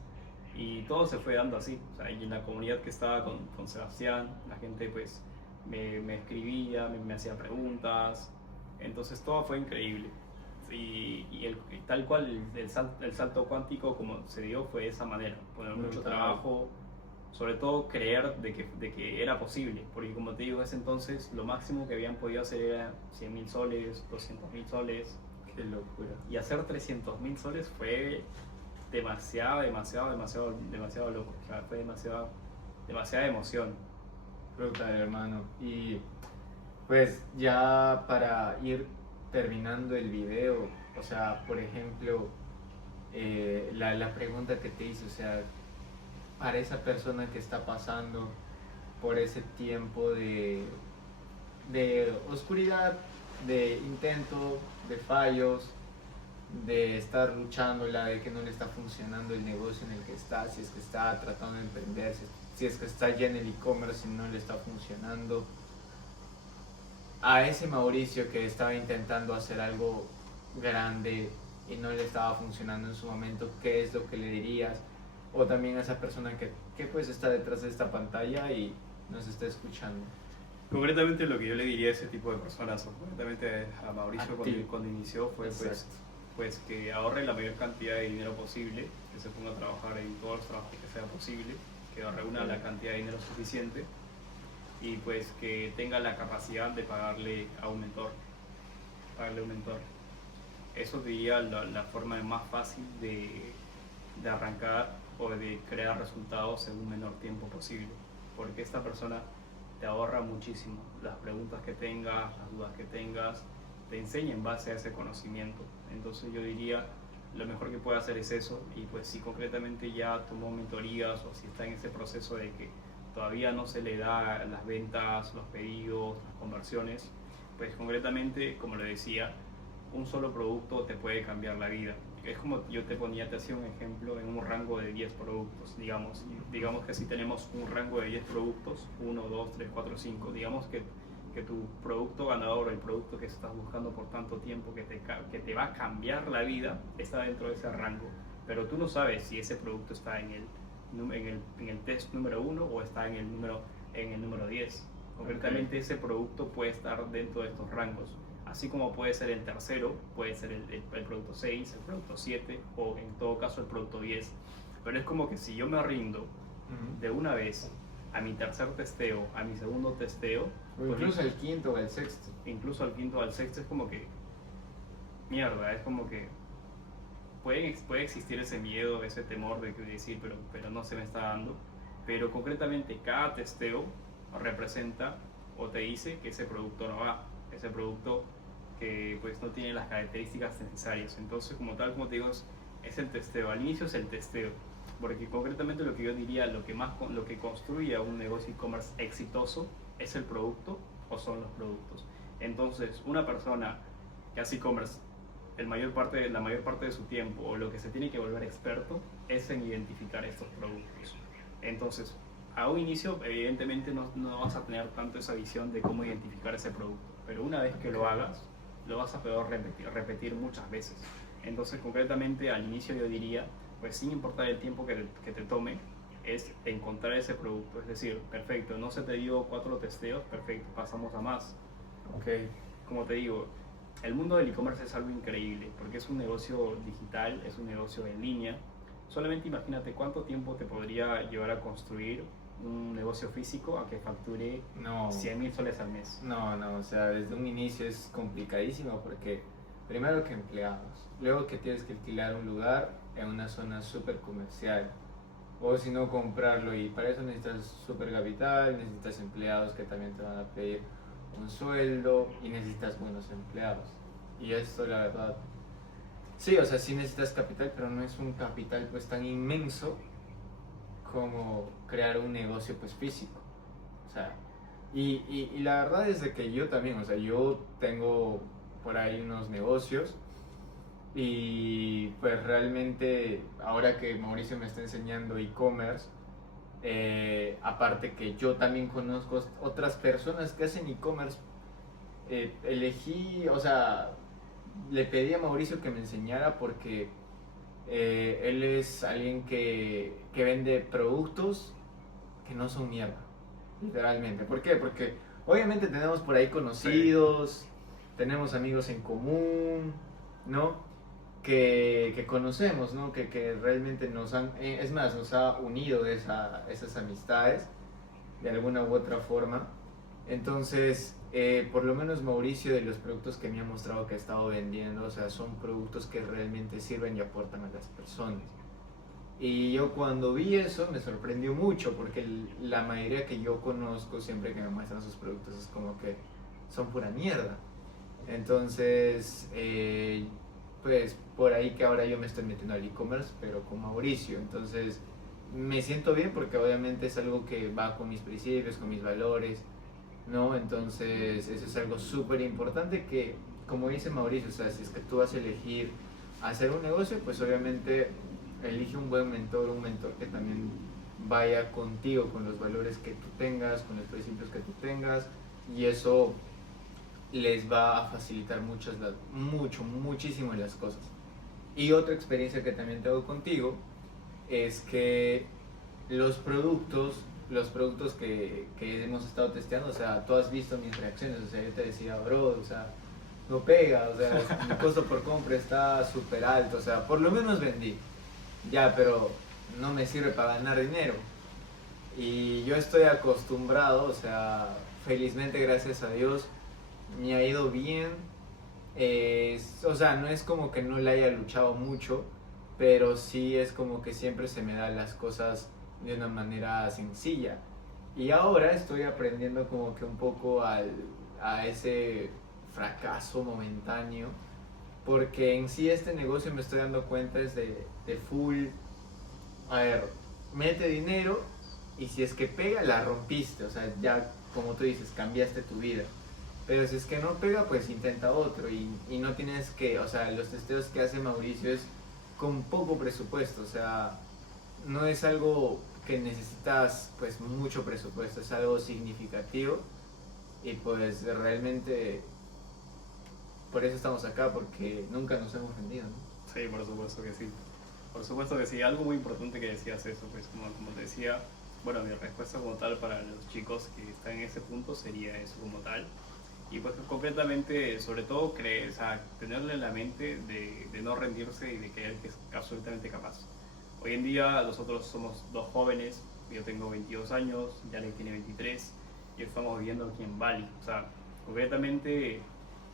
Y todo se fue dando así. O sea, y en la comunidad que estaba con Sebastián, la gente pues me escribía, me hacía preguntas. Entonces todo fue increíble. Y tal cual el salto cuántico como se dio fue de esa manera. Poner mucho Brutal. trabajo, sobre todo creer de que era posible. Porque como te digo, en ese entonces lo máximo que habían podido hacer era 100.000 soles, 200.000 soles. Qué locura. Y hacer 300.000 soles fue demasiado loco. O sea, fue demasiada emoción. Brutal, hermano. Y pues ya para ir terminando el video, o sea, por ejemplo, la pregunta que te hice, o sea, para esa persona que está pasando por ese tiempo de oscuridad, de intento, de fallos, de estar luchándola, de que no le está funcionando el negocio en el que está, si es que está tratando de emprender, si es que está ya en el e-commerce y no le está funcionando. A ese Mauricio que estaba intentando hacer algo grande y no le estaba funcionando en su momento, ¿qué es lo que le dirías? O también a esa persona que pues está detrás de esta pantalla y nos está escuchando. Concretamente lo que yo le diría a ese tipo de personas, o concretamente a Mauricio A ti. cuando inició, fue pues que ahorre la mayor cantidad de dinero posible, que se ponga a trabajar en todos los trabajos que sea posible, que reúna la cantidad de dinero suficiente y pues que tenga la capacidad de pagarle un mentor. Eso diría la forma más fácil de arrancar o de crear resultados en un menor tiempo posible, porque esta persona te ahorra muchísimo. Las preguntas que tengas, las dudas que tengas, te enseña en base a ese conocimiento. Entonces yo diría, lo mejor que puede hacer es eso, y pues si concretamente ya tomó mentorías o si está en ese proceso de que todavía no se le da las ventas, los pedidos, las conversiones, pues concretamente, como le decía, un solo producto te puede cambiar la vida. Es como yo te hacía un ejemplo en un rango de 10 productos, digamos que si tenemos un rango de 10 productos, 1, 2, 3, 4, 5, digamos que tu producto ganador, el producto que estás buscando por tanto tiempo que te va a cambiar la vida, está dentro de ese rango, pero tú no sabes si ese producto está en el test número 1 o está en el número 10. Concretamente ese producto puede estar dentro de estos rangos. Así como puede ser el tercero, puede ser el producto 6, el producto 7 o en todo caso el producto 10. Pero es como que si yo me rindo de una vez a mi tercer testeo, a mi segundo testeo, O incluso el quinto o el sexto. Incluso al quinto o al sexto es como que mierda, es como que puede existir ese miedo, ese temor de decir, pero no se me está dando. Pero concretamente cada testeo representa o te dice que ese producto no va, ese producto que pues no tiene las características necesarias. Entonces, como te digo, es el testeo. Al inicio es el testeo, porque concretamente lo que yo diría, lo que construye a un negocio e-commerce exitoso es el producto o son los productos. Entonces, una persona que hace e-commerce la mayor parte de su tiempo o lo que se tiene que volver experto es en identificar estos productos. Entonces, a un inicio, evidentemente no vas a tener tanto esa visión de cómo identificar ese producto, pero una vez que lo hagas, lo vas a poder repetir muchas veces. Entonces, concretamente, al inicio yo diría, pues sin importar el tiempo que te tome, es encontrar ese producto. Es decir, perfecto, no se te dio 4 testeos, perfecto, pasamos a más. Okay. Como te digo, el mundo del e-commerce es algo increíble, porque es un negocio digital, es un negocio en línea. Solamente imagínate cuánto tiempo te podría llevar a construir un negocio físico a que facture 100.000 soles al mes. No, o sea, desde un inicio es complicadísimo porque primero que empleados, luego que tienes que alquilar un lugar en una zona súper comercial, o si no comprarlo, y para eso necesitas súper capital, necesitas empleados que también te van a pedir un sueldo y necesitas buenos empleados. Y esto la verdad, sí, o sea, sí necesitas capital, pero no es un capital pues tan inmenso como crear un negocio pues físico. O sea, y la verdad es de que yo también, o sea, yo tengo por ahí unos negocios y pues realmente ahora que Mauricio me está enseñando e-commerce, aparte que yo también conozco otras personas que hacen e-commerce, elegí, o sea, le pedí a Mauricio que me enseñara porque Él es alguien que vende productos que no son mierda, literalmente. ¿Por qué? Porque obviamente tenemos por ahí conocidos, tenemos amigos en común, ¿no? Que conocemos, ¿no? Que realmente nos han, es más, nos ha unido esas amistades de alguna u otra forma. Entonces, por lo menos Mauricio, de los productos que me ha mostrado que ha estado vendiendo, o sea, son productos que realmente sirven y aportan a las personas. Y yo cuando vi eso me sorprendió mucho porque la mayoría que yo conozco siempre que me muestran sus productos es como que son pura mierda. Entonces, pues por ahí que ahora yo me estoy metiendo al e-commerce, pero con Mauricio. Entonces, me siento bien porque obviamente es algo que va con mis principios, con mis valores, ¿no? Entonces, eso es algo súper importante que, como dice Mauricio, o sea, si es que tú vas a elegir hacer un negocio, pues obviamente elige un buen mentor, un mentor que también vaya contigo, con los valores que tú tengas, con los principios que tú tengas, y eso les va a facilitar muchísimo las cosas. Y otra experiencia que también tengo contigo es que los productos que hemos estado testeando, o sea, tú has visto mis reacciones, o sea, yo te decía, bro, o sea, no pega, o sea, mi costo por compra está súper alto, o sea, por lo menos vendí, ya, pero no me sirve para ganar dinero. Y yo estoy acostumbrado, o sea, felizmente, gracias a Dios, me ha ido bien. O sea, no es como que no le haya luchado mucho, pero sí es como que siempre se me dan las cosas de una manera sencilla. Y ahora estoy aprendiendo como que un poco a ese fracaso momentáneo, porque en sí este negocio me estoy dando cuenta es de full, a ver, mete dinero y si es que pega la rompiste, o sea, ya como tú dices, cambiaste tu vida. Pero si es que no pega, pues intenta otro y no tienes que, o sea, los testeos que hace Mauricio es con poco presupuesto, o sea, no es algo que necesitas pues mucho presupuesto, es algo significativo y pues realmente por eso estamos acá, porque nunca nos hemos rendido, ¿no? Sí, por supuesto que sí. Por supuesto que sí. Algo muy importante que decías eso, pues como te decía, bueno, mi respuesta como tal para los chicos que están en ese punto sería eso como tal. Y pues concretamente, sobre todo, o sea, tenerle en la mente de no rendirse y de creer que es absolutamente capaz. Hoy en día nosotros somos dos jóvenes, yo tengo 22 años, Yannick tiene 23 y estamos viviendo aquí en Bali. O sea, concretamente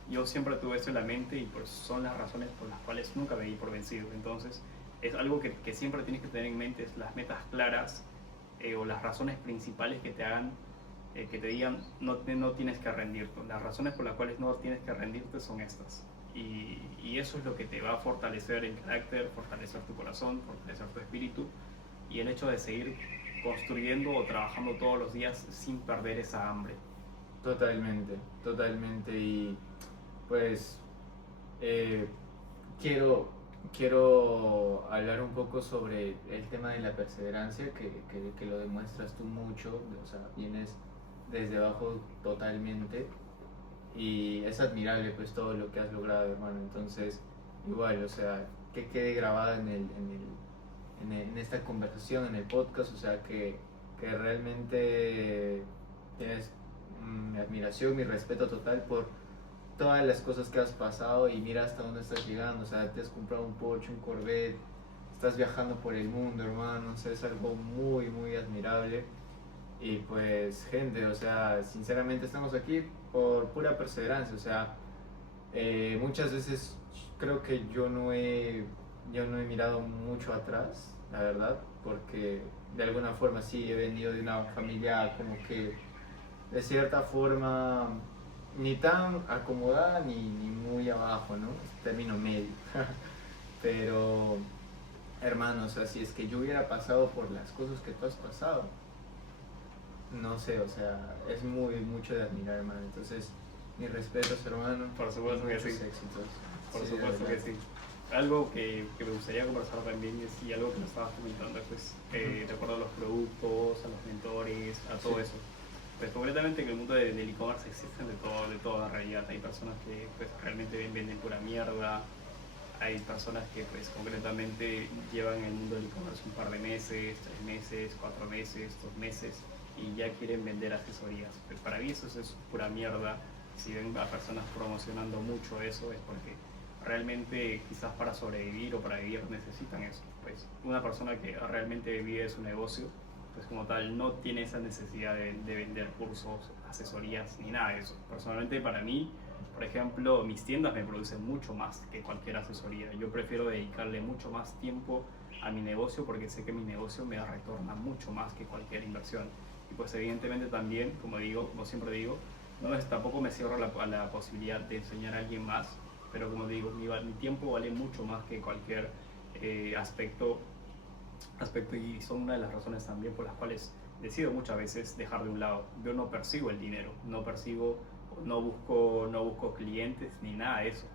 yo siempre tuve eso en la mente y pues son las razones por las cuales nunca me di por vencido. Entonces es algo que siempre tienes que tener en mente, es las metas claras o las razones principales que te hagan que te digan no tienes que rendirte. Las razones por las cuales no tienes que rendirte son estas. Y eso es lo que te va a fortalecer en carácter, fortalecer tu corazón, fortalecer tu espíritu y el hecho de seguir construyendo o trabajando todos los días sin perder esa hambre. Totalmente, totalmente. Y pues eh, quiero, quiero hablar un poco sobre el tema de la perseverancia, que lo demuestras tú mucho, o sea, vienes desde abajo totalmente y es admirable pues todo lo que has logrado, hermano. Entonces, igual, o sea, que quede grabado en esta conversación, en el podcast, o sea, que realmente tienes mi admiración, mi respeto total por todas las cosas que has pasado y mira hasta dónde estás llegando, o sea, te has comprado un Porsche, un Corvette, estás viajando por el mundo, hermano, o sea, es algo muy admirable. Y pues, gente, o sea, sinceramente estamos aquí por pura perseverancia, o sea, muchas veces creo que yo no he mirado mucho atrás, la verdad, porque de alguna forma sí he venido de una familia como que de cierta forma ni tan acomodada ni muy abajo, ¿no? Término medio. Pero, hermano, o sea, si es que yo hubiera pasado por las cosas que tú has pasado, no sé, o sea, es mucho de admirar, hermano. Entonces, mis respetos, hermano. Por supuesto que sí. Éxitos. Por Sí, supuesto que sí. Algo que me gustaría conversar también es, y algo que nos estabas comentando, pues, de acuerdo a los productos, a los mentores, a todo eso. Pues concretamente en el mundo del e-commerce existen de toda realidad. Hay personas que pues, realmente venden pura mierda, hay personas que pues concretamente llevan en el mundo del e-commerce un par de meses, 3 meses, 4 meses, 2 meses y ya quieren vender asesorías. Pero para mí eso es pura mierda. Si ven a personas promocionando mucho eso es porque realmente quizás para sobrevivir o para vivir necesitan eso. Pues una persona que realmente vive de su negocio, pues como tal no tiene esa necesidad de vender cursos, asesorías ni nada de eso. Personalmente para mí, por ejemplo, mis tiendas me producen mucho más que cualquier asesoría. Yo prefiero dedicarle mucho más tiempo a mi negocio porque sé que mi negocio me retorna mucho más que cualquier inversión. Y pues evidentemente también, como digo, como siempre digo, no es, tampoco me cierro a la posibilidad de enseñar a alguien más, pero como digo, mi tiempo vale mucho más que cualquier aspecto y son una de las razones también por las cuales decido muchas veces dejar de un lado. Yo no persigo el dinero, no busco clientes ni nada de eso,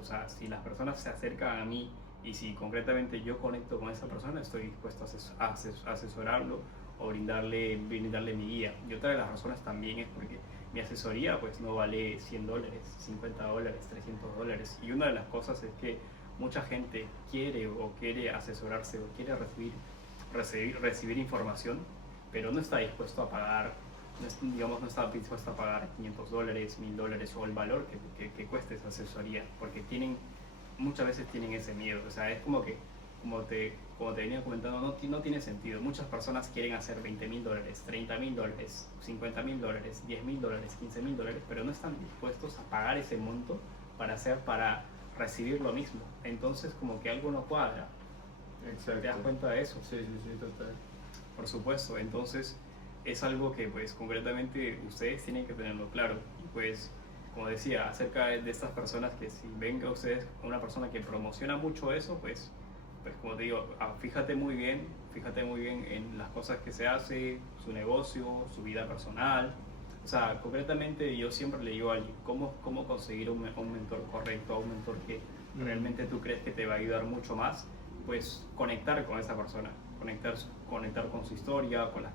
o sea, si las personas se acercan a mí y si concretamente yo conecto con esa persona, estoy dispuesto a asesorarlo o brindarle mi guía. Y otra de las razones también es porque mi asesoría pues no vale $100, $50, $300. Y una de las cosas es que mucha gente quiere asesorarse o quiere recibir información, pero no está dispuesto a pagar, no está dispuesto a pagar $500, $1000 o el valor que cueste esa asesoría, porque muchas veces tienen ese miedo. O sea, es como que, como te venía comentando, no tiene sentido. Muchas personas quieren hacer $20,000, $30,000, $50,000, $10,000, $15,000, pero no están dispuestos a pagar ese monto para recibir lo mismo. Entonces como que algo no cuadra. Exacto. ¿Te das cuenta de eso? Sí, total. Por supuesto. Entonces es algo que pues concretamente ustedes tienen que tenerlo claro. Y pues como decía, acerca de estas personas, que si ven a ustedes una persona que promociona mucho eso, pues como te digo, fíjate muy bien en las cosas que se hace, su negocio, su vida personal. O sea, concretamente yo siempre le digo a alguien cómo conseguir un mentor correcto, un mentor que realmente tú crees que te va a ayudar mucho más. Pues conectar con esa persona, conectar con su historia, con las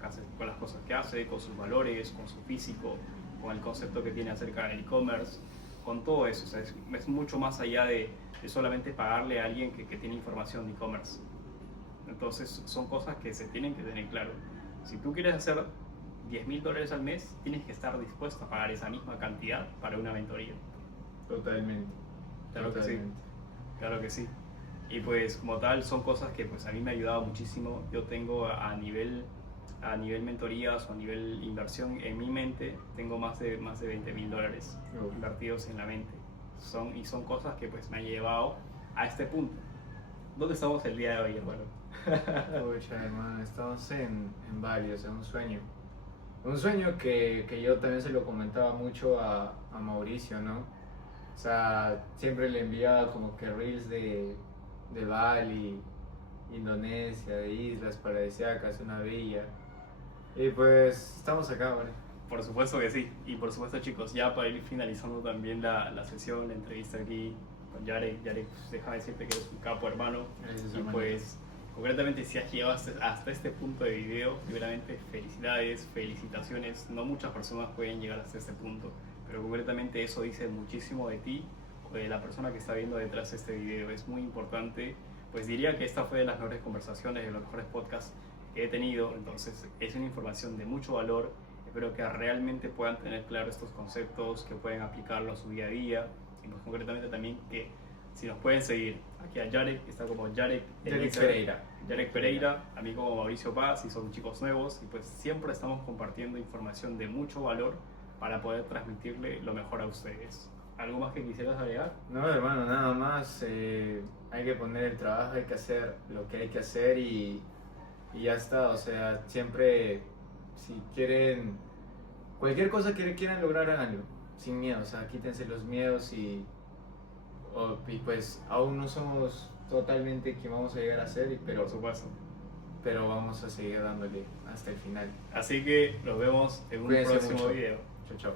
cosas que hace, con sus valores, con su físico, con el concepto que tiene acerca del e-commerce, con todo eso. O sea, es mucho más allá de solamente pagarle a alguien que tiene información de e-commerce. Entonces son cosas que se tienen que tener claro. Si tú quieres hacer $10,000 al mes, tienes que estar dispuesto a pagar esa misma cantidad para una mentoría. Totalmente. Claro que sí. Claro que sí. Y pues como tal son cosas que pues a mí me ha ayudado muchísimo. Yo tengo a nivel mentorías o a nivel inversión en mi mente, tengo más de $20,000 invertidos en la mente. Son cosas que pues me han llevado a este punto. ¿Dónde estamos el día de hoy, hermano? Pucha, hermano, estamos en varios, en un sueño. Un sueño que yo también se lo comentaba mucho a Mauricio, ¿no? O sea, siempre le enviaba como que reels de Bali, Indonesia, de islas paradisíacas, una villa. Y pues estamos acá, ¿vale? Por supuesto que sí. Y por supuesto, chicos, ya para ir finalizando también la sesión, la entrevista aquí con Yarek. Yarek, pues, deja de decirte que eres un capo, hermano. Gracias, y hermano. Pues concretamente si has llegado hasta este punto de video, primeramente felicidades, felicitaciones. No muchas personas pueden llegar hasta este punto, pero concretamente eso dice muchísimo de ti o de la persona que está viendo detrás de este video. Es muy importante. Pues diría que esta fue de las mejores conversaciones, de los mejores podcasts que he tenido. Entonces es una información de mucho valor. Espero que realmente puedan tener claro estos conceptos, que pueden aplicarlo a su día a día. Y pues concretamente también que si nos pueden seguir aquí a Yarek, que está como Yarek Pereira. Yarek Pereira, a mí como Mauricio Paz, y son chicos nuevos. Y pues siempre estamos compartiendo información de mucho valor para poder transmitirle lo mejor a ustedes. ¿Algo más que quisieras agregar? No, hermano, nada más. Hay que poner el trabajo, hay que hacer lo que hay que hacer y ya está. O sea, siempre, si quieren, cualquier cosa que quieran lograr, háganlo, sin miedo. O sea, quítense los miedos y pues aún no somos totalmente quien vamos a llegar a ser, Por supuesto. pero vamos a seguir dándole hasta el final. Así que nos vemos en un Cuídense próximo mucho. video. Chao, chao.